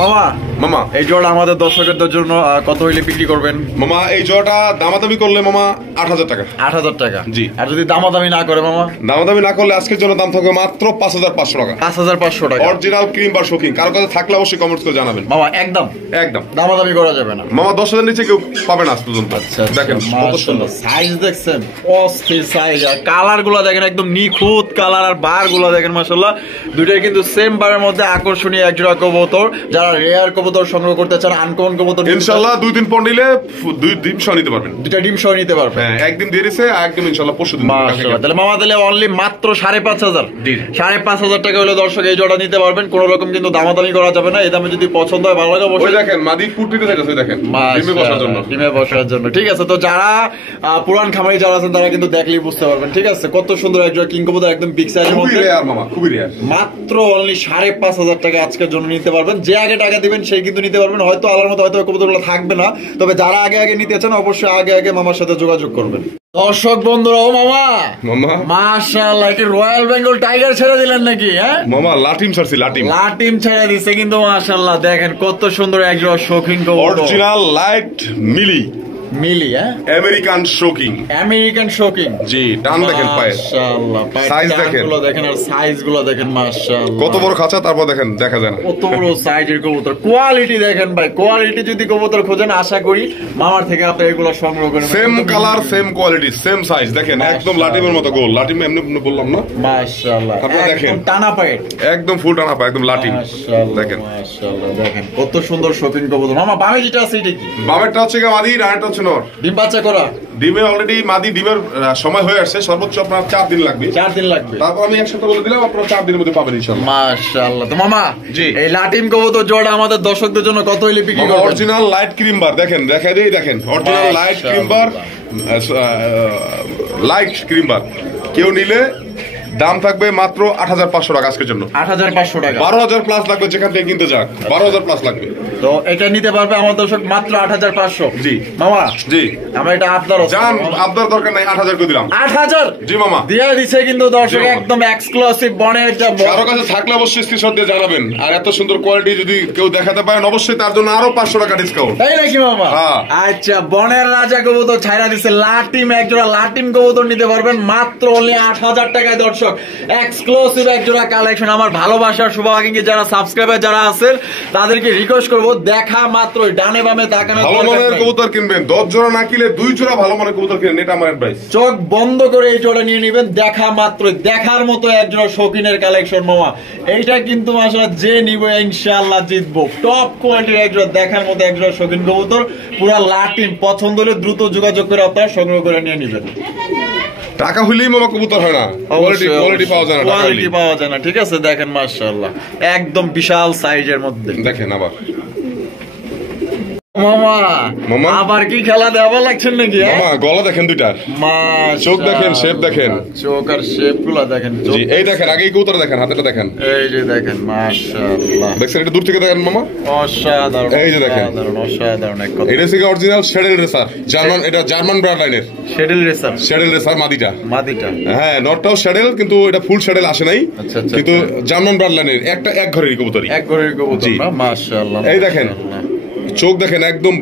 মামা মামা এই জোড়া আমাদের দর্শকদের জন্য কত হইলে বিক্রি করবেন? মামা এই জোড়াটা দামাদামি করলে মামা 8000 টাকা। 8000 টাকা? জি। আর যদি দামাদামি না করে মামা? দামাদামি না করলে আজকের জন্য দাম থাকবে মাত্র 5500 টাকা। 5500 টাকা অরিজিনাল ক্রিম বার শোকিং। কারো কাছে থাকলে অবশ্যই কমেন্টস করে জানাবেন মামা। একদম একদম দামাদামি করা যাবে না মামা। 10,000 নিচে কেউ পাবে না আজ পর্যন্ত। আচ্ছা দেখেন কত সুন্দর সাইজ, দেখছেন অস্থির সাইজ, আর কালার গুলা দেখেন একদম নিখুঁত কালার, আর বার গুলা দেখেন মাশাআল্লাহ দুইটাই কিন্তু সেম বারের মধ্যে আকর্ষণীয় একজোড়া কবুতর। যারা রেয়ার কবুতর সংগ্রহ করতে চান, আনকমন কবুতর ইনশাআল্লাহ 2 দিন পর নিলে 2 ডিম সহ নিতে পারবেন। দুইটা ডিম সহ নিতে পারবেন। হ্যাঁ, একদিন দিয়ে দিছে, একদিন ইনশাআল্লাহ পরশুদিন। মাশাআল্লাহ। তাহলে মামা তাহলে অনলি মাত্র 5500। জি 5500 টাকা হলে দর্শক এই জোড়া নিতে পারবেন। কোনো রকম কিন্তু দামাদামি করা যাবে না। এই দামে যদি পছন্দ হয়, ভালো লাগে ওই অবশ্যই দেখেন মাদি ফুটিতে যাচ্ছে, দেখেন ডিমে বসার জন্য। ডিমে বসার জন্য, ঠিক আছে। তো যারা পুরান খামারি যারা আছেন তারা কিন্তু দেখলেই বুঝতে পারবেন, ঠিক আছে, কত সুন্দর একজোড়া কিং কবুতর, একদম বিগ সাইজের খুবই মধ্যে। রেয়ার মামা, খুবই রেয়ার। মাত্র অনলি 5500 টাকা আজকের জন্য নিতে পারবেন। যে আগে টাকা দিবেন সেই কিন্তু নিতে পারবেন। হয়তো আলার মতো হয়তো কবুতরগুলো থাকবে না, তবে যারা আগে আগে নিতে চান অবশ্যই আগে আগে মামার সাথে যোগাযোগ করবেন। দর্শক বন্ধুরা, ও মামা মামা মাশাআল্লাহ, কি রয়্যাল বেঙ্গল টাইগার ছেড়ে দিলেন নাকি? হ্যাঁ মামা, লাটিম ছাড়ছি, লাটিম লাটিম ছেড়ে দিচ্ছে কিন্তু মাশাআল্লাহ দেখেন কত সুন্দর একজন শৌখিন কবুতর, অরিজিনাল লাইট মিলি মিলি। হ্যাঁ, আমেরিকান শোকিং, আমেরিকান শৌখিন। জি, টান দেখেন পায়ে, মাশাআল্লাহ সাইজ দেখেন, গুলো দেখেন আর সাইজ গুলো দেখেন মাশাআল্লাহ কত বড় খাঁচা, তারপর দেখেন দেখা যায় না কত বড় সাইজের কবুতর। কোয়ালিটি দেখেন ভাই, কোয়ালিটি যদি কবুতর খোঁজেন আশা করি মামার থেকে আপনি এগুলো সংগ্রহ করেন। Same colour same quality same size, দেখেন একদম লাটিমের মতো গোল। লাটিম এমনি বললাম না, মাশাআল্লাহ আপনারা দেখেন টানা পায়ে, একদম ফুল টানা পা, একদম লাটিম। মাশাআল্লাহ দেখেন মাশাআল্লাহ দেখেন কত সুন্দর শৌখিন কবুতর। মামা বামে যেটা আছে এটা কি? বামেরটা হচ্ছে মাদি, ডানেরটা হচ্ছে নর। ডিম বাচ্চা করা? ডিমে অলরেডি মাদি ডিমের সময় হয়ে আসছে, সর্বোচ্চ আপনার 4 দিন লাগবে। 4 দিন লাগবে। তারপর আমি একসাথে বলে দিলাম, আপনারা 4 দিনের মধ্যে পাবেন ইনশাআল্লাহ। মাশাআল্লাহ। তো মামা জি, এই লাটিম কবুতর জোড়া আমাদের দর্শকদের জন্য কত হইলে বিক্রি করবেন? অরিজিনাল লাইট ক্রিম বার দেখেন, দেখাই দেই, দেখেন অরিজিনাল লাইট ক্রিম বার, লাইট ক্রিম বার। কেউ নিলে দাম থাকবে মাত্র 8500 টাকা আজকের জন্য। 8500 টাকা। 12000 প্লাস লাগবে, যেখান থেকে কিনতে যাক 12000 প্লাস লাগবে। তো এটা নিতে পারবে আমার দর্শক মাত্র 8500। জি মামা, জি আমরা এটা আপনার জান, আপনার দরকার নাই, 8000 করে দিলাম। 8000? জি মামা, দিয়ে দিছে কিন্তু দর্শক একদম এক্সক্লুসিভ বনের একটা। কারো কাছে থাকলে অবশ্যই স্ক্রিনশট দিয়ে জানাবেন। আর এত সুন্দর কোয়ালিটি যদি কেউ দেখাতে পারেন, অবশ্যই তার জন্য আরো 500 টাকা ডিসকাউন্ট। তাই নাকি মামা? আচ্ছা, বনের রাজা কবুতর ছাইরা দিছে লাটিম, একজোড়া লাটিম কবুতর নিতে পারবেন মাত্র অনলি 8000 টাকায়। দর্শক এক্সক্লুসিভ একজোড়া কালেকশন। আমার ভালোবাসার শুভাকাঙ্ক্ষী যারা সাবস্ক্রাইবার যারা আছেন তাদেরকে রিকোয়েস্ট করব, দেখা মাত্র ডানে বামে তাকানো, ভালো মানের কবুতর কিনবেন। 10 জোড়া না কিনলে 2 জোড়া ভালো মানের কবুতর কিনেন, এটা আমার অ্যাডভাইস। চোখ বন্ধ করে এই জোড়া নিয়ে নেবেন, দেখা মাত্র দেখার মতো একজোড়া শৌখিনের কালেকশন মামা। এইটা কিন্তু আসলে যে নিব ইনশাআল্লাহ জিতবো। টপ কোয়ালিটির একজোড়া দেখার মতো একজোড়া শৌখিন কবুতর, পুরো লাটিম। পছন্দ হলে দ্রুত যোগাযোগ করে আপনারা সংগ্রহ করে নিয়ে নেবেন। টাকা হইলেই মামা কবুতর হয় না, কোয়ালিটি পাওয়া যায় না, কোয়ালিটি পাওয়া যায় না, ঠিক আছে। দেখেন মাশাআল্লাহ একদম বিশাল সাইজের মধ্যে। দেখেন আবার মামা, মামা আবার কি খেলা দেওয়া লাগছেন নাকি? মামা গলা দেখেন দুইটার, চোখ দেখেন, শেপ দেখেন, চোখ আর শেপ গুলা দেখেন। জি, এই দেখেন আগেই কবুতর দেখেন, হাতেটা দেখেন, এই যে দেখেন মাশাআল্লাহ। দেখছেন এটা দূর থেকে দেখেন মামা, অসাধারণ। এই যে দেখেন, অসাধারণ এক কথা। এটা হচ্ছে অরিজিনাল শ্যাডেল রেসার, জার্মান, এটা জার্মান ব্রান্ড লাইনের শ্যাডেল রেসার। শ্যাডেল রেসার মাদিটা, মাদিটা। হ্যাঁ, নটটাও শ্যাডেল, কিন্তু এটা ফুল শ্যাডেল আসে নাই। আচ্ছা আচ্ছা। কিন্তু জার্মান ব্রান্ড লাইনের একটা এক ঘরের কবুতরই, এক ঘরের কবুতর না? মাশাআল্লাহ। এই দেখেন চোখ দেখেন, একদম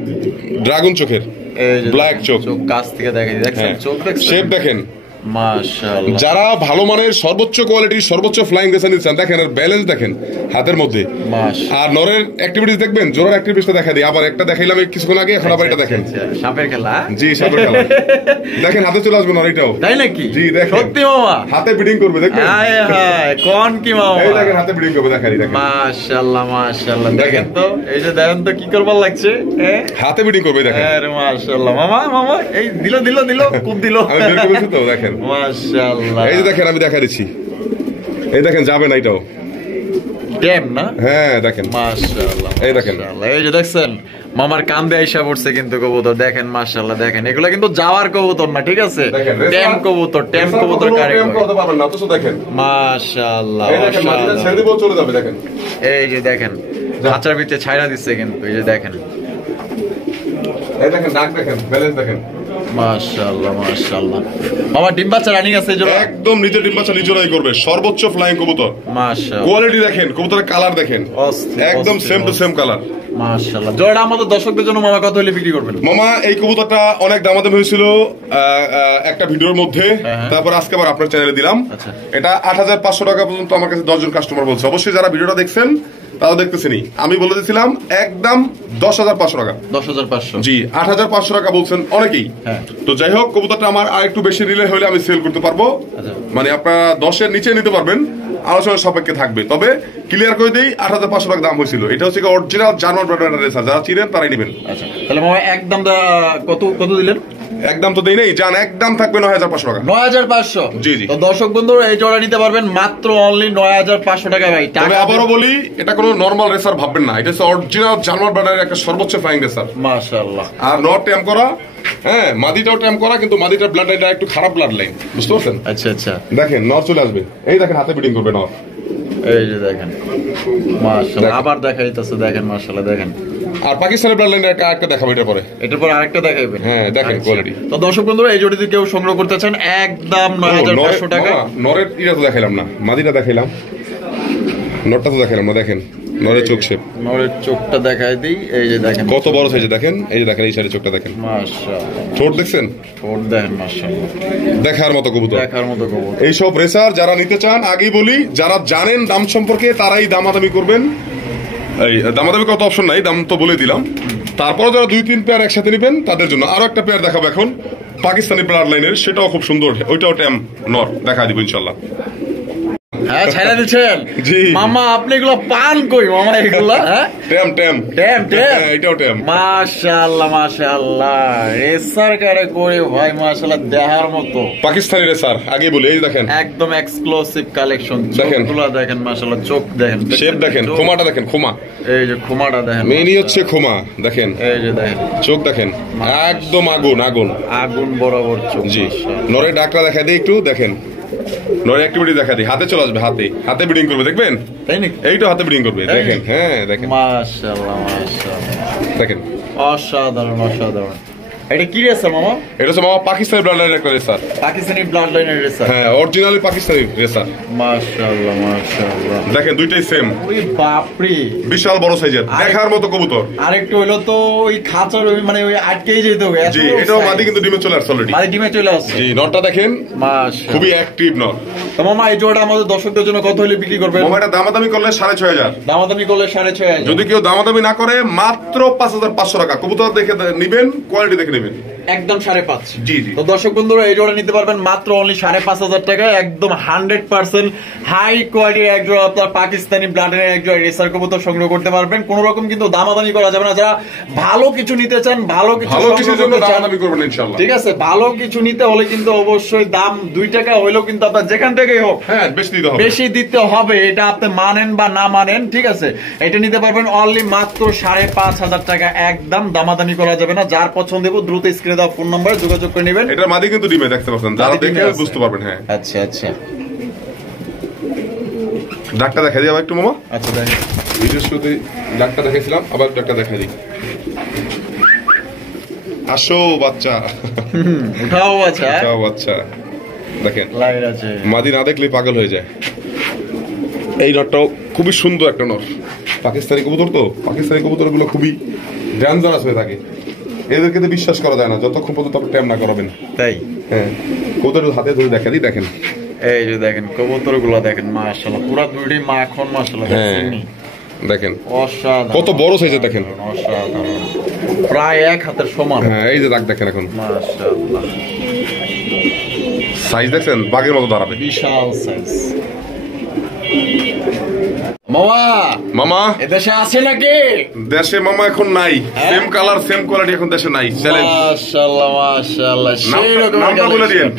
ড্রাগন চোখের, এই যে ব্ল্যাক চোখ, চোখ কাছ থেকে দেখেন, দেখছেন চোখ দেখছেন, শেপ দেখেন, মাশাআল্লাহ। যারা ভালো মানের সর্বোচ্চ কোয়ালিটির সর্বোচ্চ ফ্লাইং রেসার নিচ্ছেন, দেখেন আর ব্যালেন্স দেখেন হাতের মধ্যে। আর নরের অ্যাক্টিভিটিস দেখবেন, জোড়ার অ্যাক্টিভিটিসটা দেখা দিই। আবার একটা দেখাইলাম কিছুক্ষণ আগে, এখন আবার এটা দেখেন। সাপের খেলা। জি, সাপের খেলা। দেখেন হাতে চলে আসবে নর এটাও। তাই নাকি? জি দেখেন। সত্যি মামা? হাতে বিডিং করবে দেখেন। হায় হায়, কোন কি মামা? এই দেখেন হাতে বিডিং করবে, দেখাই দেখেন। মাশাআল্লাহ মাশাআল্লাহ। দেখেন তো, এই যে দেখেন তো কি করবার লাগছে। হাতে বিডিং করবে দেখেন। আরে মাশাআল্লাহ মামা, মামা এই দিল খুব দিল। আমি বের করেছি তো, দেখেন। মাশাআল্লাহ। এই যে দেখেন, আমি দেখা দিচ্ছি। এই দেখেন, যাবে না এটাও। ট্যাম না? হ্যাঁ দেখেন। মাশাআল্লাহ। এই দেখেন। এই যে দেখছেন মামার কান্দে আইসা পড়ছে কিন্তু কবুতর। দেখেন মাশাআল্লাহ, দেখেন এগুলো কিন্তু যাওয়ার কবুতর না, ঠিক আছে? ট্যাম কবুতর, ট্যাম কবুতর কারে করতে পারবেন না, অথচ দেখেন। মাশাআল্লাহ এই দেখেন, মাটিতে ছেড়ে দিব, চলে যাবে দেখেন। এই যে দেখেন খাঁচার ভিতরে ছাইরা দিচ্ছে কিন্তু। এই যে দেখেন, এই দেখেন ডাক দেখেন, ব্যালেন্স দেখেন। মাশাআল্লাহ মাশাআল্লাহ। মামা ডিম বাচ্চা রানিং আছে এই জোড়া? একদম নিজের ডিম বাচ্চা নিজেরাই করবে, সর্বোচ্চ ফ্লাইং কবুতর। মাশাআল্লাহ। কোয়ালিটি দেখেন, কবুতরের কালার দেখেন, একদম সেম টু সেম কালার। মাশাআল্লাহ। জোড়াটা আমাদের দর্শকদের জন্য মামা কত হলে বিক্রি করবেন? মামা এই কবুতরটা অনেক দামাদামি হয়েছিল একটা ভিডিওর মধ্যে, তারপর আজকে আবার আপনার চ্যানেলে দিলাম। এটা ৮৫০০ টাকা পর্যন্ত আমার কাছে ১০ জন কাস্টমার বলছে। অবশ্যই যারা ভিডিওটা দেখছেন তাও দেখতেছেনি, আমি বলে দিয়েছিলাম একদম ১০৫০০ টাকা। ১০৫০০? জি। ৮৫০০ টাকা বলছেন অনেকেই। তো যাই হোক, কবুতরটা আমার আর একটু বেশি রিলে হলে আমি সেল করতে পারবো। মানে আপনারা ১০-এর নিচে নিতে পারবেন, আলোচনার সাপেক্ষে থাকবে। তবে ক্লিয়ার করে দেই, ৮৫০০ টাকা দাম হয়েছিল। এটা হচ্ছে অরিজিনাল জার্মান ব্রান্ডের রেসার, যারা চিনেন তারাই নেবেন। আচ্ছা, তাহলে মামা একদম কত দিলেন? একদম তো দেই নাই, জান একদম থাকবে ৯৫০০ টাকা। ৯৫০০? জি জি। তো দর্শক বন্ধু, এই জোড়া নিতে পারবেন মাত্র অনলি ৯৫০০ টাকা ভাই। তবে আবারও বলি, এটা কোনো নরমাল রেসার ভাববেন না, এটা হচ্ছে অরিজিনাল জার্মান ব্রান্ডের একটা সর্বোচ্চ ফ্লাইং রেসার। মাশাআল্লাহ। আর নট ট্যাম করা, হ্যাঁ মাদিটাও ট্যাম করা, কিন্তু মাদিটার ব্লাড লাইনটা একটু খারাপ ব্লাড লাইন, বুঝতে পারছেন? আচ্ছা আচ্ছা। দেখেন নর চলে আসবে, এই দেখেন হাতে বিডিং করবে নর। এই যে দেখেন মাশাআল্লাহ, আবার দেখাইতেছে, দেখেন মাশাআল্লাহ দেখেন। আর পাকিস্তানের ব্লাড লাইনের একটা দেখাবো এটার পরে। এটার পর আরেকটা দেখাইবেন? হ্যাঁ দেখেন কোয়ালিটি। তো দর্শক বন্ধুরা, এই জোড়াটি কেউ সংগ্রহ করতে চান একদম ৯৫০০ টাকা। নরের ইটা তো দেখাইলাম না, মাদিটা দেখাইলাম, নরটা তো দেখাইলাম না। দেখেন নরের চোখ শেপ, নরের চোখটা দেখাই দিই। এই যে দেখেন কত বড় সাইজে, দেখেন এই যে দেখেন এই সাইডের চোখটা দেখেন। মাশাআল্লাহ। ঠোঁট দেখছেন? ঠোঁট দেখেন মাশাআল্লাহ, দেখার মতো কবুতর, দেখার মতো কবুতর। এইসব রেসার যারা নিতে চান, আগেই বলি যারা জানেন দাম সম্পর্কে তারাই দামাদামি করবেন। এই দামাদামি কত অপশন নাই, দাম তো বলে দিলাম। তারপরে যারা ২-৩ পেয়ার একসাথে নেবেন তাদের জন্য আরো একটা পেয়ার দেখাবো এখন, পাকিস্তানি ব্লাড লাইনের, সেটাও খুব সুন্দর, ওইটাও ট্যাম নর, দেখা দিব ইনশাল্লাহ। হ্যাঁ ছাইরা দিচ্ছেন? জি মামা, আপনি এগুলো পান কই মামা এগুলো? হ্যাঁ ট্যাম ট্যাম ট্যাম ট্যাম, এটাও ট্যাম। মাশাআল্লাহ মাশাআল্লাহ, রেসার কারে করে ভাই মাশাআল্লাহ, দেখার মতো পাকিস্তানি রেসার, আগে বলি এই দেখেন একদম এক্সক্লুসিভ কালেকশন। দেখেন চোখগুলো দেখেন মাশাআল্লাহ, চোখ দেখেন, শেপ দেখেন, খোমাটা দেখেন, খোমা, এই যে খোমাটা দেখেন, মেইনই হচ্ছে খোমা দেখেন, এই যে দেখেন চোখ দেখেন, একদম আগুন আগুন আগুন বরাবর চোখ। জি। নরের ডাকটা দেখা দিই একটু, দেখেন নরের অ্যাক্টিভিটি দেখা দিই, হাতে চলে আসবে, হাতে হাতে বিডিং করবে, দেখবেন তাই নাকি? এইটা হাতে বিডিং করবে, দেখেন, হ্যাঁ দেখেন মাশাআল্লাহ মাশাআল্লাহ, দেখেন অসাধারণ অসাধারণ। এটা কি রেসার মামা? এটা হচ্ছে মামা পাকিস্তানি ব্লাড লাইনের একটা রেসার, পাকিস্তানি ব্লাড লাইনের রেসার। হ্যাঁ অরিজিনালি পাকিস্তানি রেসার। মাশাআল্লাহ মাশাআল্লাহ, দেখেন দুইটাই সেম, ওই বাপরে বিশাল বড় সাইজের, দেখার মতো কবুতর। আরেকটু হইলো তো ওই খাঁচার ওই মানে ওই আটকেই যেত। জি, এটাও মাদি কিন্তু ডিমে চলে আসছে অলরেডি, মাদি ডিমে চলে আসছে। জি, নটটা দেখেন মাশাআল্লাহ, খুবই অ্যাক্টিভ নট। তো মামা এই জোড়াটা আমাদের দর্শকদের জন্য কত হলে বিক্রি করবেন? মামা এটা দামাদামি করলে ৬৫০০। দামাদামি করলে ৬৫০০। যদি কেউ দামাদামি না করে মাত্র ৫৫০০ টাকা। কবুতর দেখে নিবেন, কোয়ালিটি দেখে নিবেন, একদম ৫৫০০। জি জি। তো দর্শক বন্ধুরা, এই জোড়া নিতে পারবেন মাত্র অনলি ৫৫০০ টাকায়, একদম 100% হাই কোয়ালিটির এক জোড়া আপনার পাকিস্তানি ব্লাডের এক জোড়া রেসার কবুতর সংগ্রহ করতে পারবেন। কোন রকম কিন্তু দামাদামি করা যাবে না। যারা ভালো কিছু নিতে চান, ভালো কিছুর জন্য দামাদামি করবেন ইনশাআল্লাহ, ঠিক আছে? ভালো কিছু নিতে হলে কিন্তু অবশ্যই দাম ২ টাকা হইলেও কিন্তু আপনার যেখান থেকেই হোক, হ্যাঁ বেশি দিতে হবে, বেশি দিতে হবে। এটা আপনি মানেন বা না মানেন, ঠিক আছে? এটা নিতে পারবেন অনলি মাত্র ৫৫০০ টাকা, একদম দামাদামি করা যাবে না। যার পছন্দ হবে দ্রুত স্ক্রিনে দেওয়া ফোন নম্বরে যোগাযোগ করে নেবেন। এটা মাদি কিন্তু ডিমে দেখতে পাচ্ছেন, যারা দেখে বুঝতে পারবেন। হ্যাঁ আচ্ছা আচ্ছা, ডাকটা দেখা দিই আবার একটু মামা। আচ্ছা দেখেন, ভিডিও শুরুতে ডাকটা দেখাইছিলাম, আবার ডাকটা দেখা দিই। আসো বাচ্চা, উঠাও বাচ্চা, উঠাও বাচ্চা, দেখেন লাইন আছে। মাদি না দেখলে পাগল হয়ে যায়। এই নটটাও খুবই সুন্দর একটা নট, পাকিস্তানি কবুতর তো, পাকিস্তানি কবুতর গুলো খুবই ডেঞ্জারাস হয়ে থাকে, এদেরকে তো বিশ্বাস করা যায় না যতক্ষণ পর্যন্ত আপনি ট্যাম না করাবেন। তাই হ্যাঁ কবুতর হাতে ধরে দেখা দিই, দেখেন এই যে দেখেন কবুতর গুলা দেখেন মাশাআল্লাহ, পুরো দুইটি মাখন মাশাআল্লাহ, দেখেন অসাধারণ কত বড় সাইজে, দেখেন অসাধারণ, প্রায় এক হাতের সমান। হ্যাঁ এই যে দাগ দেখেন এখন মাশাআল্লাহ, সাইজ দেখছেন বাঘের মতো দাঁড়াবে, বিশাল সাইজ। মামা মামা এদেশে আছে নাকি? দেশে মামা এখন নাই, সেম কালার সেম কোয়ালিটি এখন দেশে নাই। মাশাআল্লাহ মাশাআল্লাহ, সেই রকম নামটা বলে দিন।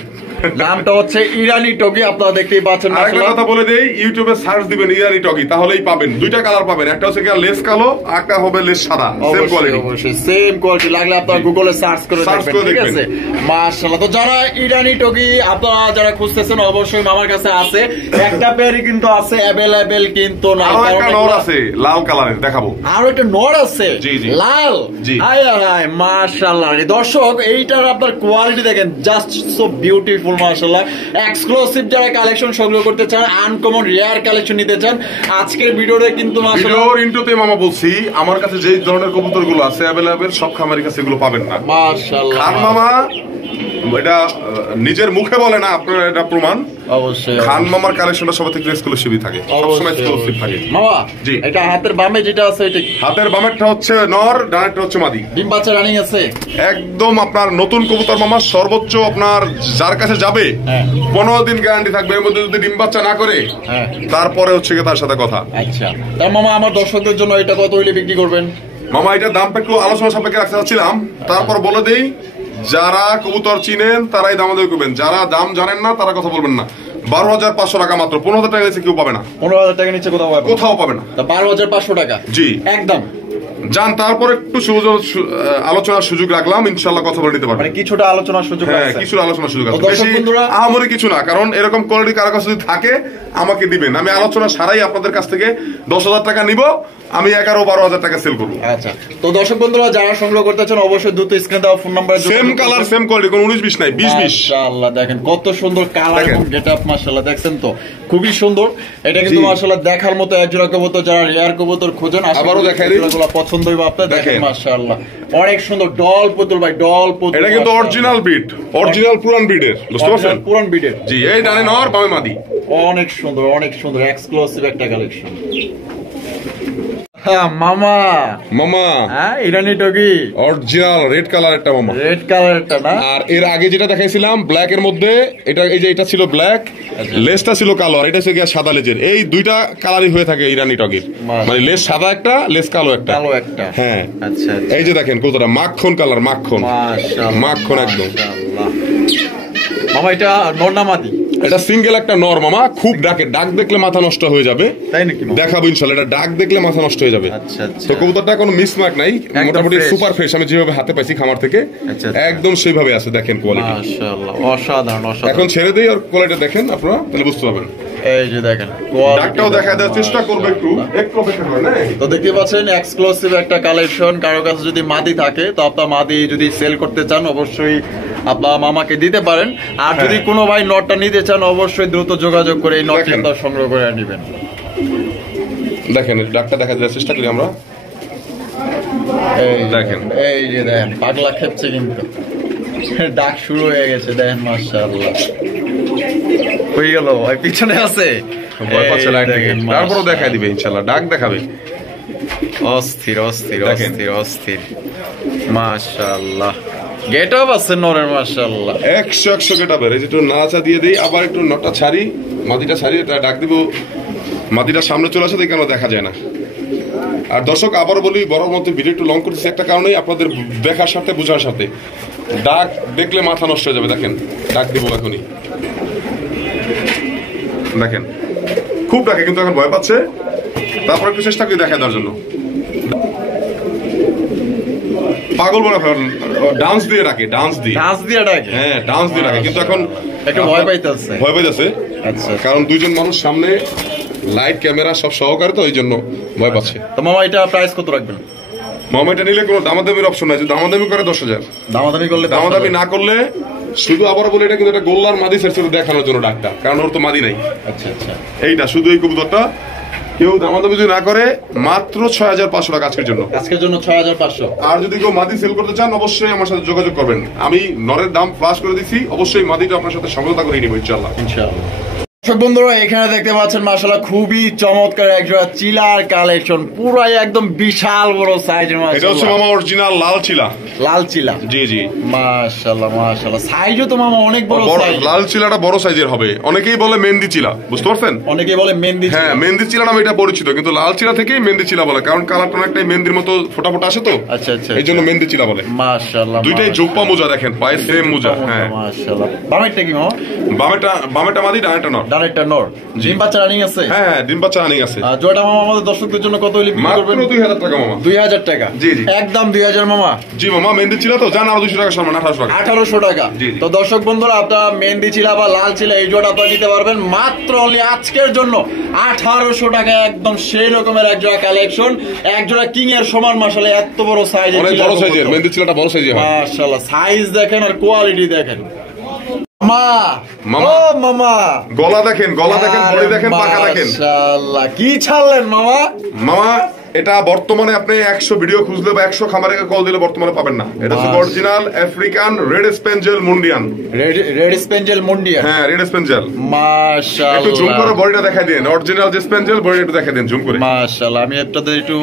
নামটা হচ্ছে ইরানি টগি, আপনারা দেখতেই পাচ্ছেন। আরেকটা কথা বলে দেই, ইউটিউবে সার্চ দিবেন ইরানি টগি, তাহলেই পাবেন। দুইটা কালার পাবেন, একটা হচ্ছে কি লেস কালো, একটা হবে লেস সাদা, সেম কোয়ালিটি। অবশ্যই সেম কোয়ালিটি, লাগলে আপনারা গুগলে সার্চ করে দেখবেন, ঠিক আছে? মাশাআল্লাহ। তো যারা ইরানি টগি আপনারা যারা খুঁজতেছেন, অবশ্যই মামার কাছে আছে, একটা পেয়ারই কিন্তু আছে, अवेलेबल কিন্তু না। আরো একটা নর আছে লাল কালারের, দেখাবো। আরো একটা নর আছে লাল, হায় হায় মাশাআল্লাহ। দর্শক এইটার আপনার কোয়ালিটি দেখেন, জাস্ট সো বিউটিফুল মাশাআল্লাহ। এক্সক্লুসিভ যারা কালেকশন সংগ্রহ করতে চান, আনকমন রেয়ার কালেকশন নিতে চান, আজকের ভিডিওতে কিন্তু মাশাআল্লাহ ভিডিওর ইন্ট্রোতে মামা বলছি আমার কাছে যেই ধরনের কবুতরগুলো আছে अवेलेबल, সব খামারের কাছে এগুলো পাবেন না মাশাআল্লাহ। খান মামা এটা নিজের মুখে বলে না, আপনার এটা প্রমাণ। অবশ্যই খান মামার কালেকশনটা সবার থেকে এক্সক্লুসিভই থাকে, সবসময় এক্সক্লুসিভ থাকে। মামা জি, এটা হাতের বামে যেটা আছে এটা হাতের বামেরটা হচ্ছে নর, ডানেরটা হচ্ছে মাদি। ডিম বাচ্চা রানিং আছে একদম আপনার নতুন কবুতর মামা, সর্বোচ্চ আপনার যার কাছে যাবে 15 দিন গ্যারান্টি থাকবে, এর মধ্যে যদি ডিম বাচ্চা না করে তারপরে হচ্ছে কি তার সাথে কথা। আচ্ছা তার মামা আমার দর্শকদের জন্য এটা কত হইলে বিক্রি করবেন? মামা এটার দামটা একটু আলোচনা সাপেক্ষে রাখতে চাচ্ছিলাম, তারপর বলে দেই যারা কবুতর চিনেন তারাই দাম আদায় করবেন, যারা দাম জানেন না তারা কথা বলবেন না। 12,500 টাকা মাত্র, 15,000 টাকা নিচে কেউ পাবে না, 15,000 টাকা নিচে কোথাও পাবে না। 12,500 টাকা জি একদম যান। তারপর একটু আলোচনার সুযোগ রাখলাম, ইনশাআল্লাহ কথা বলে নিতে পারবেন, মানে কিছুটা আলোচনার সুযোগ আছে। হ্যাঁ কিছুটা আলোচনার সুযোগ আছে, বেশি আহামরি কিছু না, কারণ এরকম কোয়ালিটি কারো কাছে যদি থাকে আমাকে দিবেন, আমি আলোচনা সারাই আপনাদের কাছ থেকে 10,000 টাকা নিব, আমি 11-12,000 টাকা সেল করবো। আচ্ছা তো দর্শক বন্ধুরা যারা সংগ্রহ করতে চান, অবশ্যই দ্রুত স্ক্রিনে দেওয়া ফোন নাম্বারে সেম কালার সেম কোয়ালিটি, কোনো 19-20 নাই, 20-20। মাশাআল্লাহ দেখেন কত সুন্দর কালার এবং গেটআপ, মাশাআল্লাহ দেখছেন তো খুবই সুন্দর। এটা কিন্তু মাশাআল্লাহ দেখার মতো একজোড়া কবুতর, যারা রেয়ার কবুতর খোঁজেন আবারও দেখাই এগুলো পছন্দ হইবে আপনাদের। দেখেন মাশাআল্লাহ অনেক সুন্দর ডল পুতুল ভাই, ডল পুতুল। এটা কিন্তু অরিজিনাল ব্রিড, অরিজিনাল পুরান ব্রিডের, বুঝতে পারছেন? পুরান ব্রিডের। জি এই ডানে নর বামে মাদি, অনেক সুন্দর অনেক সুন্দর এক্সক্লুসিভ একটা কালেকশন। হ্যাঁ মামা, মামা হ্যাঁ ইরানি টগি অরিজিনাল রেড কালার একটা মামা, রেড কালারটা না? আর এর আগে যেটা দেখাইছিলাম ব্ল্যাক এর মধ্যে, এটা এই যে এটা ছিল ব্ল্যাক, লেসটা ছিল কালো, আর এটা হচ্ছে গিয়া সাদা লেজের। এই দুইটা কালারই হয়ে থাকে ইরানি টগির, মানে লেস সাদা একটা, লেস কালো একটা। কালো একটা, হ্যাঁ আচ্ছা। এই যে দেখেন কতটা মাখন কালার, মাখন মাখন একদম। মামা এটা নর না মাদি? এটা সিঙ্গেল একটা নর মামা, খুব ডাকে, ডাক দেখলে মাথা নষ্ট হয়ে যাবে, তাই নাকি? দেখাবো ইনশাআল্লাহ, এটা ডাক দেখলে মাথা নষ্ট হয়ে যাবে। আচ্ছা আচ্ছা। তো কবুতরটা কোনো মিসমার্ক নাই, মোটামুটি সুপার ফ্রেশ, আমি যেভাবে হাতে পাইছি খামার থেকে একদম সেইভাবে আছে। দেখেন কোয়ালিটি মাশাআল্লাহ অসাধারণ অসাধারণ। এখন ছেড়ে দেই আর কোয়ালিটি দেখেন আপনারা, তাহলে বুঝতে পারবেন। এই যে দেখেন ডাকটাও দেখা দেওয়ার চেষ্টা করব, একটু অপেক্ষা করেন। তো দেখতে পাচ্ছেন এক্সক্লুসিভ একটা কালেকশন। কারো কাছে যদি মাদি থাকে তো আপনার মাদি যদি সেল করতে চান অবশ্যই আপনার মামাকে দিতে পারেন, আর যদি কোনো ভাই নটটা নিতে চান অবশ্যই দ্রুত যোগাযোগ করে এই নটটা সংগ্রহ করে নেবেন। দেখেন ডাকটা দেখা দেওয়ার চেষ্টা করি আমরা, দেখেন এই যে দেখেন পাগলা খেপছে, কিন্তু ডাক শুরু হয়ে গেছে দেখেন মাশাআল্লাহ। হয়ে গেল ওই পিছনে আছে, ভয় পাচ্ছে লাইট দেখেন, তারপরও দেখাই দিবে ইনশাআল্লাহ, ডাক দেখাবে। অস্থির অস্থির অস্থির অস্থির মাশাআল্লাহ। গেটআপ আছে নরের মাশাআল্লাহ 100 গেটআপ। এই যে একটু নাচা দিয়ে দেই, আবার একটু নটটা ছাড়ি, মাদিটা ছাড়ি, এটা ডাক দিব, মাদিটা সামনে চলে আসে দেখে দেখা যায় না। আর দর্শক আবার বলি, বড় মতো ভিডিও একটু লং করতেছি একটা কারণেই, আপনাদের দেখার সাথে বোঝার সাথে, ডাক দেখলে মাথা নষ্ট হয়ে যাবে। দেখেন ডাক দিব এখনই, দেখেন খুব ডাকে, কিন্তু এখন ভয় পাচ্ছে। তারপর একটু চেষ্টা করি দেখা দেওয়ার জন্য, পাগল বলে ডান্স দিয়ে ডাকে, ডান্স দিয়ে ডাকে, হ্যাঁ ডান্স দিয়ে ডাকে, কিন্তু এখন একটু ভয় পাইতেছে। আচ্ছা, কারণ দুইজন মানুষ সামনে, লাইট ক্যামেরা সব সহকারে, তো ওই জন্য ভয় পাচ্ছে। তো মামা এটা প্রাইস কত রাখবেন? মামা এটা নিলে কোনো দামাদামির অপশন নাই, যদি দামাদামি করে 10,000, দামাদামি না করলে শুধু আবার বলে এটা কিন্তু এটা গোল্লার মাদি সেট দেখানোর জন্য ডাকটা, কারণ ওর তো মাদি নাই। আচ্ছা আচ্ছা, এইটা শুধু এই কবুতরটা কেউ দামাদামি যদি না করে মাত্র 6500 টাকা আজকের জন্য। আজকের জন্য 6500। আর যদি কেউ মাদি সেল করতে চান অবশ্যই আমার সাথে যোগাযোগ করবেন। আমি নরের দাম ফ্লাশ করে দিছি, অবশ্যই মাদিটা আপনার সাথে সমঝোতা করে নিব ইনশাআল্লাহ। দর্শক বন্ধুরা এখানে দেখতে পাচ্ছেন মাশাআল্লাহ খুবই চমৎকার একজোড়া চিলার কালেকশন, পুরাই একদম বিশাল বড় সাইজের মাছ। এটা হচ্ছে মামা অরিজিনাল লাল চিলা। লাল চিলা, জি জি মাশাআল্লাহ মাশাআল্লাহ। সাইজও তো মামা অনেক বড় সাইজ। লাল চিলাটা বড় সাইজের হবে। অনেকেই বলে মেহেন্দি চিলা, বুঝতে পারছেন? অনেকেই বলে মেহেন্দি চিলা। হ্যাঁ, মেহেন্দি চিলা নামে এটা পরিচিত, কিন্তু লাল চিলা থেকেই মেহেন্দি চিলা বলে, কারণ কালারটা অনেকটাই মেহেন্দির মতো ফোটা ফোটা আসে তো। আচ্ছা আচ্ছা, এই জন্য মেহেন্দি চিলা বলে। মাশাআল্লাহ, দুইটাই জোপা মোজা দেখেন, পায়ে সেম মোজা। হ্যাঁ মাশাআল্লাহ। বামেরটা কি মামা? বামেরটা মাদি, ডানেরটা নর। ডানেরটা নর। ডিম বাচ্চা রানিং আছে? হ্যাঁ, ডিম বাচ্চা রানিং আছে। জোড়াটা মামা আমাদের দর্শকদের জন্য কত হলে বিক্রি করবেন? মাত্র 2000 টাকা মামা। 2000 টাকা? জি জি, একদম 2000 মামা। জি মামা, মেহেন্দি চিলা তো জান, আরো 200 টাকা সম্মান, 1800 টাকা। 1800 টাকা। তো দর্শক বন্ধুরা আপনারা মেহেন্দি চিলা বা লাল চিলা এই জোড়া আপনারা নিতে পারবেন মাত্র অনলি আজকের জন্য 1800 টাকা। একদম সেই রকমের এক জোড়া কালেকশন, এক জোড়া কিং এর সমান। মাশাআল্লাহ এত বড় সাইজ, অনেক বড় সাইজের মেহেন্দি চিলাটা, বড় সাইজের হয় মাশাআল্লাহ। সাইজ দেখেন আর কোয়ালিটি দেখেন। মামা, মামা গলা দেখেন, বডি দেখেন, পাকা দেখেন। মাশাআল্লাহ, কি ছাড়লেন মামা? মামা এটা বর্তমানে আপনি 100 ভিডিও খুঁজলে বা 100 খামারে কল দিলে বর্তমানে পাবেন না। এটা হচ্ছে অরিজিনাল আফ্রিকান রেড স্পেঞ্জেল মুন্ডিয়ান। রেড স্পেঞ্জেল মুন্ডিয়ান? হ্যাঁ, রেড স্পেঞ্জেল। মাশাআল্লাহ, একটু জুম করে বডিটা দেখাই দেন। অরিজিনাল যে স্পেঞ্জেল, বডিটা একটু দেখাই দেন জুম করে। মাশাআল্লাহ, আমি আপনাদের একটু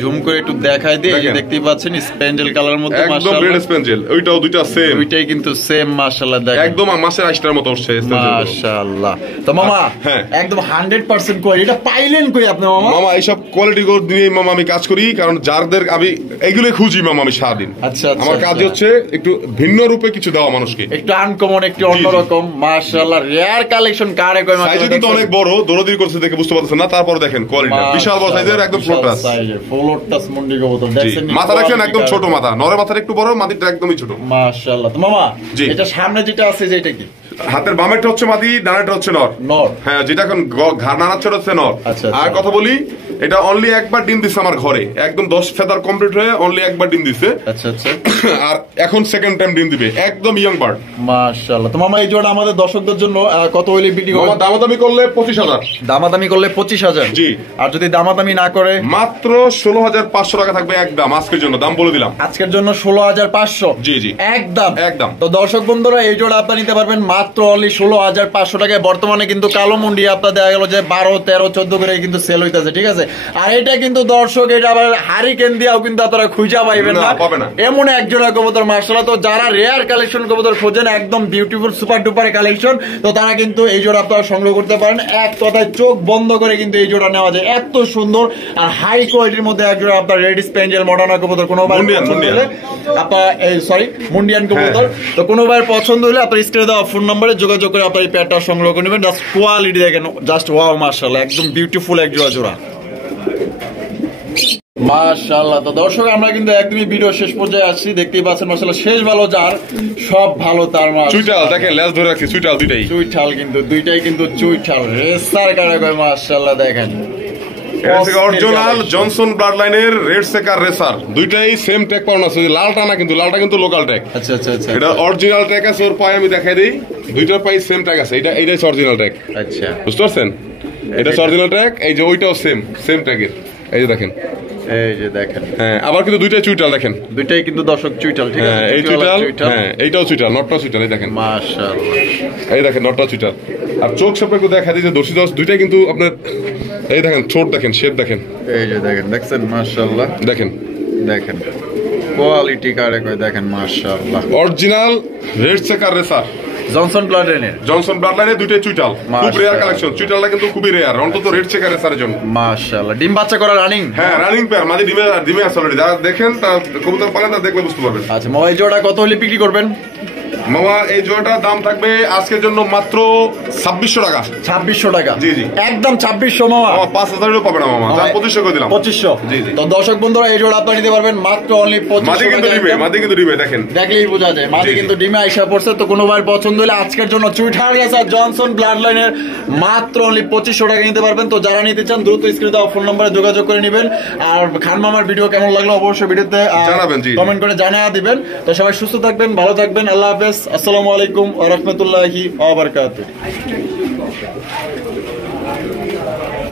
জুম করে একটু দেখাই দিই। এই যে দেখতেই পাচ্ছেন স্পেঞ্জেল কালারের মধ্যে, একদম রেড স্পেঞ্জেল। ওইটাও দুইটা সেম, দুইটাই কিন্তু সেম। মাশাআল্লাহ দেখেন, একদম মাছের আইসটার মতো হচ্ছে মাশাআল্লাহ। তো মামা হ্যাঁ, একদম 100% কোয়ালিটি। এটা পাইলেন কই আপনি মামা? মামা এইসব কোয়ালিটি গুলো দিয়ে মামা আমি কাজ করি, কারণ যারদের আমি এগুলো খুঁজি মামা আমি সারাদিন। আচ্ছা, আমার কাজ হচ্ছে একটু ভিন্ন রূপে কিছু দেওয়া মানুষকে, একটু আনকমন, একটু অন্যরকম। মাশাআল্লাহ, রেয়ার কালেকশন। কারে কয় মাত্র? সাইজ কিন্তু অনেক বড়, দৌড়াদৌড়ি করছে দেখে বুঝতে পারছেন না, তারপর দেখেন কোয়ালিটি বিশাল বড় সাইজের, একদম ফ্লোর টাচ। ফ্লোর টাচ মুন্ডি কবুতর দেখছেন? মাথা রাখেন একদম ছোট মাথা, নরের মাথাটা একটু বড়, মাটিটা একদমই ছোট। মাশাআল্লাহ। তো মামা এটা সামনে যেটা আছে যেটা কি? হাতের বামেরটা হচ্ছে মাদি, ডানেরটা হচ্ছে নর। হ্যাঁ, যেটা এখন ঘাড় নাড়াচ্ছে হচ্ছে নর। আর কথা বলি, এটা অনলি একবার ডিম দিচ্ছে আমার ঘরে, একদম 10 ফেদার কমপ্লিট হয়ে অনলি একবার ডিম দিচ্ছে। আচ্ছা আচ্ছা, আর এখন সেকেন্ড টাইম ডিম দিবে, একদম ইয়ং বার্ড। মাশাআল্লাহ। তো মামা এই জোড়া আমাদের দর্শকদের জন্য কত হইলে বিক্রি করবেন? দামাদামি করলে 25000। দামাদামি করলে 25000? জি। আর যদি দামাদামি না করে? মাত্র 16500 টাকা থাকবে একদম আজকের জন্য, দাম বলে দিলাম আজকের জন্য 16500। জি জি, একদম একদম। তো দর্শক বন্ধুরা এই জোড়া আপনারা নিতে পারবেন মাত্র অনলি 16500 টাকায়। বর্তমানে কিন্তু কালো মুন্ডি আপনার দেখা গেল যে 12, 13, 14 করে কিন্তু সেল হইতেছে, ঠিক আছে? আর এটা কিন্তু দর্শক, এটা আবার হারিকেন দিয়েও কিন্তু আপনারা খুঁজা পাইবেন না, এমন এক জোড়া কবুতর। মাশাআল্লাহ, তো যারা রেয়ার কালেকশন কবুতর খোঁজেন, একদম বিউটিফুল সুপার ডুপার কালেকশন, তো তারা কিন্তু এই জোড়া আপনারা সংগ্রহ করতে পারেন। এক কথায় চোখ বন্ধ করে কিন্তু এই জোড়া নেওয়া যায়, এত সুন্দর আর হাই কোয়ালিটির মধ্যে এক জোড়া আপনার রেড স্পেঞ্জেল মডার্না কবুতর কোনোবার পছন্দ হলে আপনার মুন্ডিয়ান কবুতর, তো কোনোবার পছন্দ হলে আপনার স্ক্রিনে দেওয়া ফোন নম্বরে যোগাযোগ করে আপনার এই প্যাডটা সংগ্রহ করে নেবেন। জাস্ট কোয়ালিটি দেখেন, জাস্ট ওয়াও মাশাআল্লাহ, একদম বিউটিফুল এক জোড়া। মাশাআল্লাহ। তো দর্শক আমরা কিন্তু একদমই ভিডিও শেষ পর্যায়ে আসছি, দেখতেই পাচ্ছেন মাশাআল্লাহ শেষ ভালো যার সব ভালো তার মাছ। চুইটাল দেখেন, লেজ ধরে রাখছি, চুইটাল দুইটাই, চুইটাল কিন্তু দুইটাই কিন্তু চুইটাল রেসার কারে কয়। মাশাআল্লাহ দেখেন, অরিজিনাল জনসন ব্লাড লাইনের রেড সেকার রেসার, দুইটাই সেম ট্যাগ পাওয়া আছে। লালটা না কিন্তু, লালটা কিন্তু লোকাল ট্যাগ। আচ্ছা আচ্ছা আচ্ছা, এটা অরিজিনাল ট্যাগ আছে, ওর পায়ে আমি দেখাই দেই, দুইটার পায়ে সেম ট্যাগ আছে। এইটাই অরিজিনাল ট্যাগ। আচ্ছা, বুঝতে পারছেন? এটা অরিজিনাল ট্যাগ, এই যে ওইটাও সেম ট্যাগের, এই যে দেখেন, এই যে দেখেন। হ্যাঁ, আবার কিন্তু দুইটাই চুইটাল দেখেন, দুইটাই কিন্তু দর্শক চুইটাল, ঠিক আছে? এই চুইটাল, হ্যাঁ এইটাও চুইটাল, নটটা চুইটাল, এই দেখেন। মাশাআল্লাহ, এই দেখেন নটটা চুইটাল। আর চোখ সাপেক্ষ দেখা দিয়েছে দর্শি দশ, দুইটাই কিন্তু আপনার, এই দেখেন ছোট দেখেন, শেপ দেখেন, এই যে দেখেন, দেখছেন? মাশাআল্লাহ, দেখেন দেখেন কোয়ালিটি কারে কয়, দেখেন মাশাআল্লাহ। Original red shaker racer, Johnson blood লাইনের দুইটাই চুইটাল, খুব রেয়ার কালেকশন। চুইটালটা কিন্তু খুবই রেয়ার, অন্তত রেড চেকার রেসারের জন্য। মাশাআল্লাহ, ডিম বাচ্চা করা রানিং? হ্যাঁ, রানিং পেয়ার, মাঝে ডিমে আছে অলরেডি। যারা দেখেন তা কবুতর পালেন, তা দেখলে বুঝতে পারবেন। আচ্ছা, মোবাইল জোড়া কত হলে বিক্রি করবেন? মামা এই জোড়াটার দাম থাকবে আজকের জন্য মাত্র 2600 টাকা। 2600 টাকা? জি জি, একদম 2600 মামা। 5000 পাবে না মামা, 2500 করে দিলাম। 2500? জি জি। তো দর্শক বন্ধুরা এই জোড়া আপনারা নিতে পারবেন মাত্র অনলি 2500 টাকা। মাদি কিন্তু ডিমে দেখেন, দেখলেই বোঝা যায় মাদি কিন্তু ডিমে আইসা পড়ছে। তো কোনোবার পছন্দ হলে আজকের জন্য চুইঠার রেসার জনসন ব্লাড লাইনের মাত্র অনলি 2500 টাকা নিতে পারবেন। তো যারা নিতে চান দ্রুত স্ক্রিনে দেওয়া ফোন নম্বরে যোগাযোগ করে নেবেন। আর খান মামার ভিডিও কেমন লাগলো অবশ্যই ভিডিওতে জানাবেন, কমেন্ট করে জানিয়ে দিবেন। তো সবাই সুস্থ থাকবেন, ভালো থাকবেন, আল্লাহ হাফেজ, আসসালামু আলাইকুম ওয়া রাহমাতুল্লাহি ওয়া বারাকাতুহু।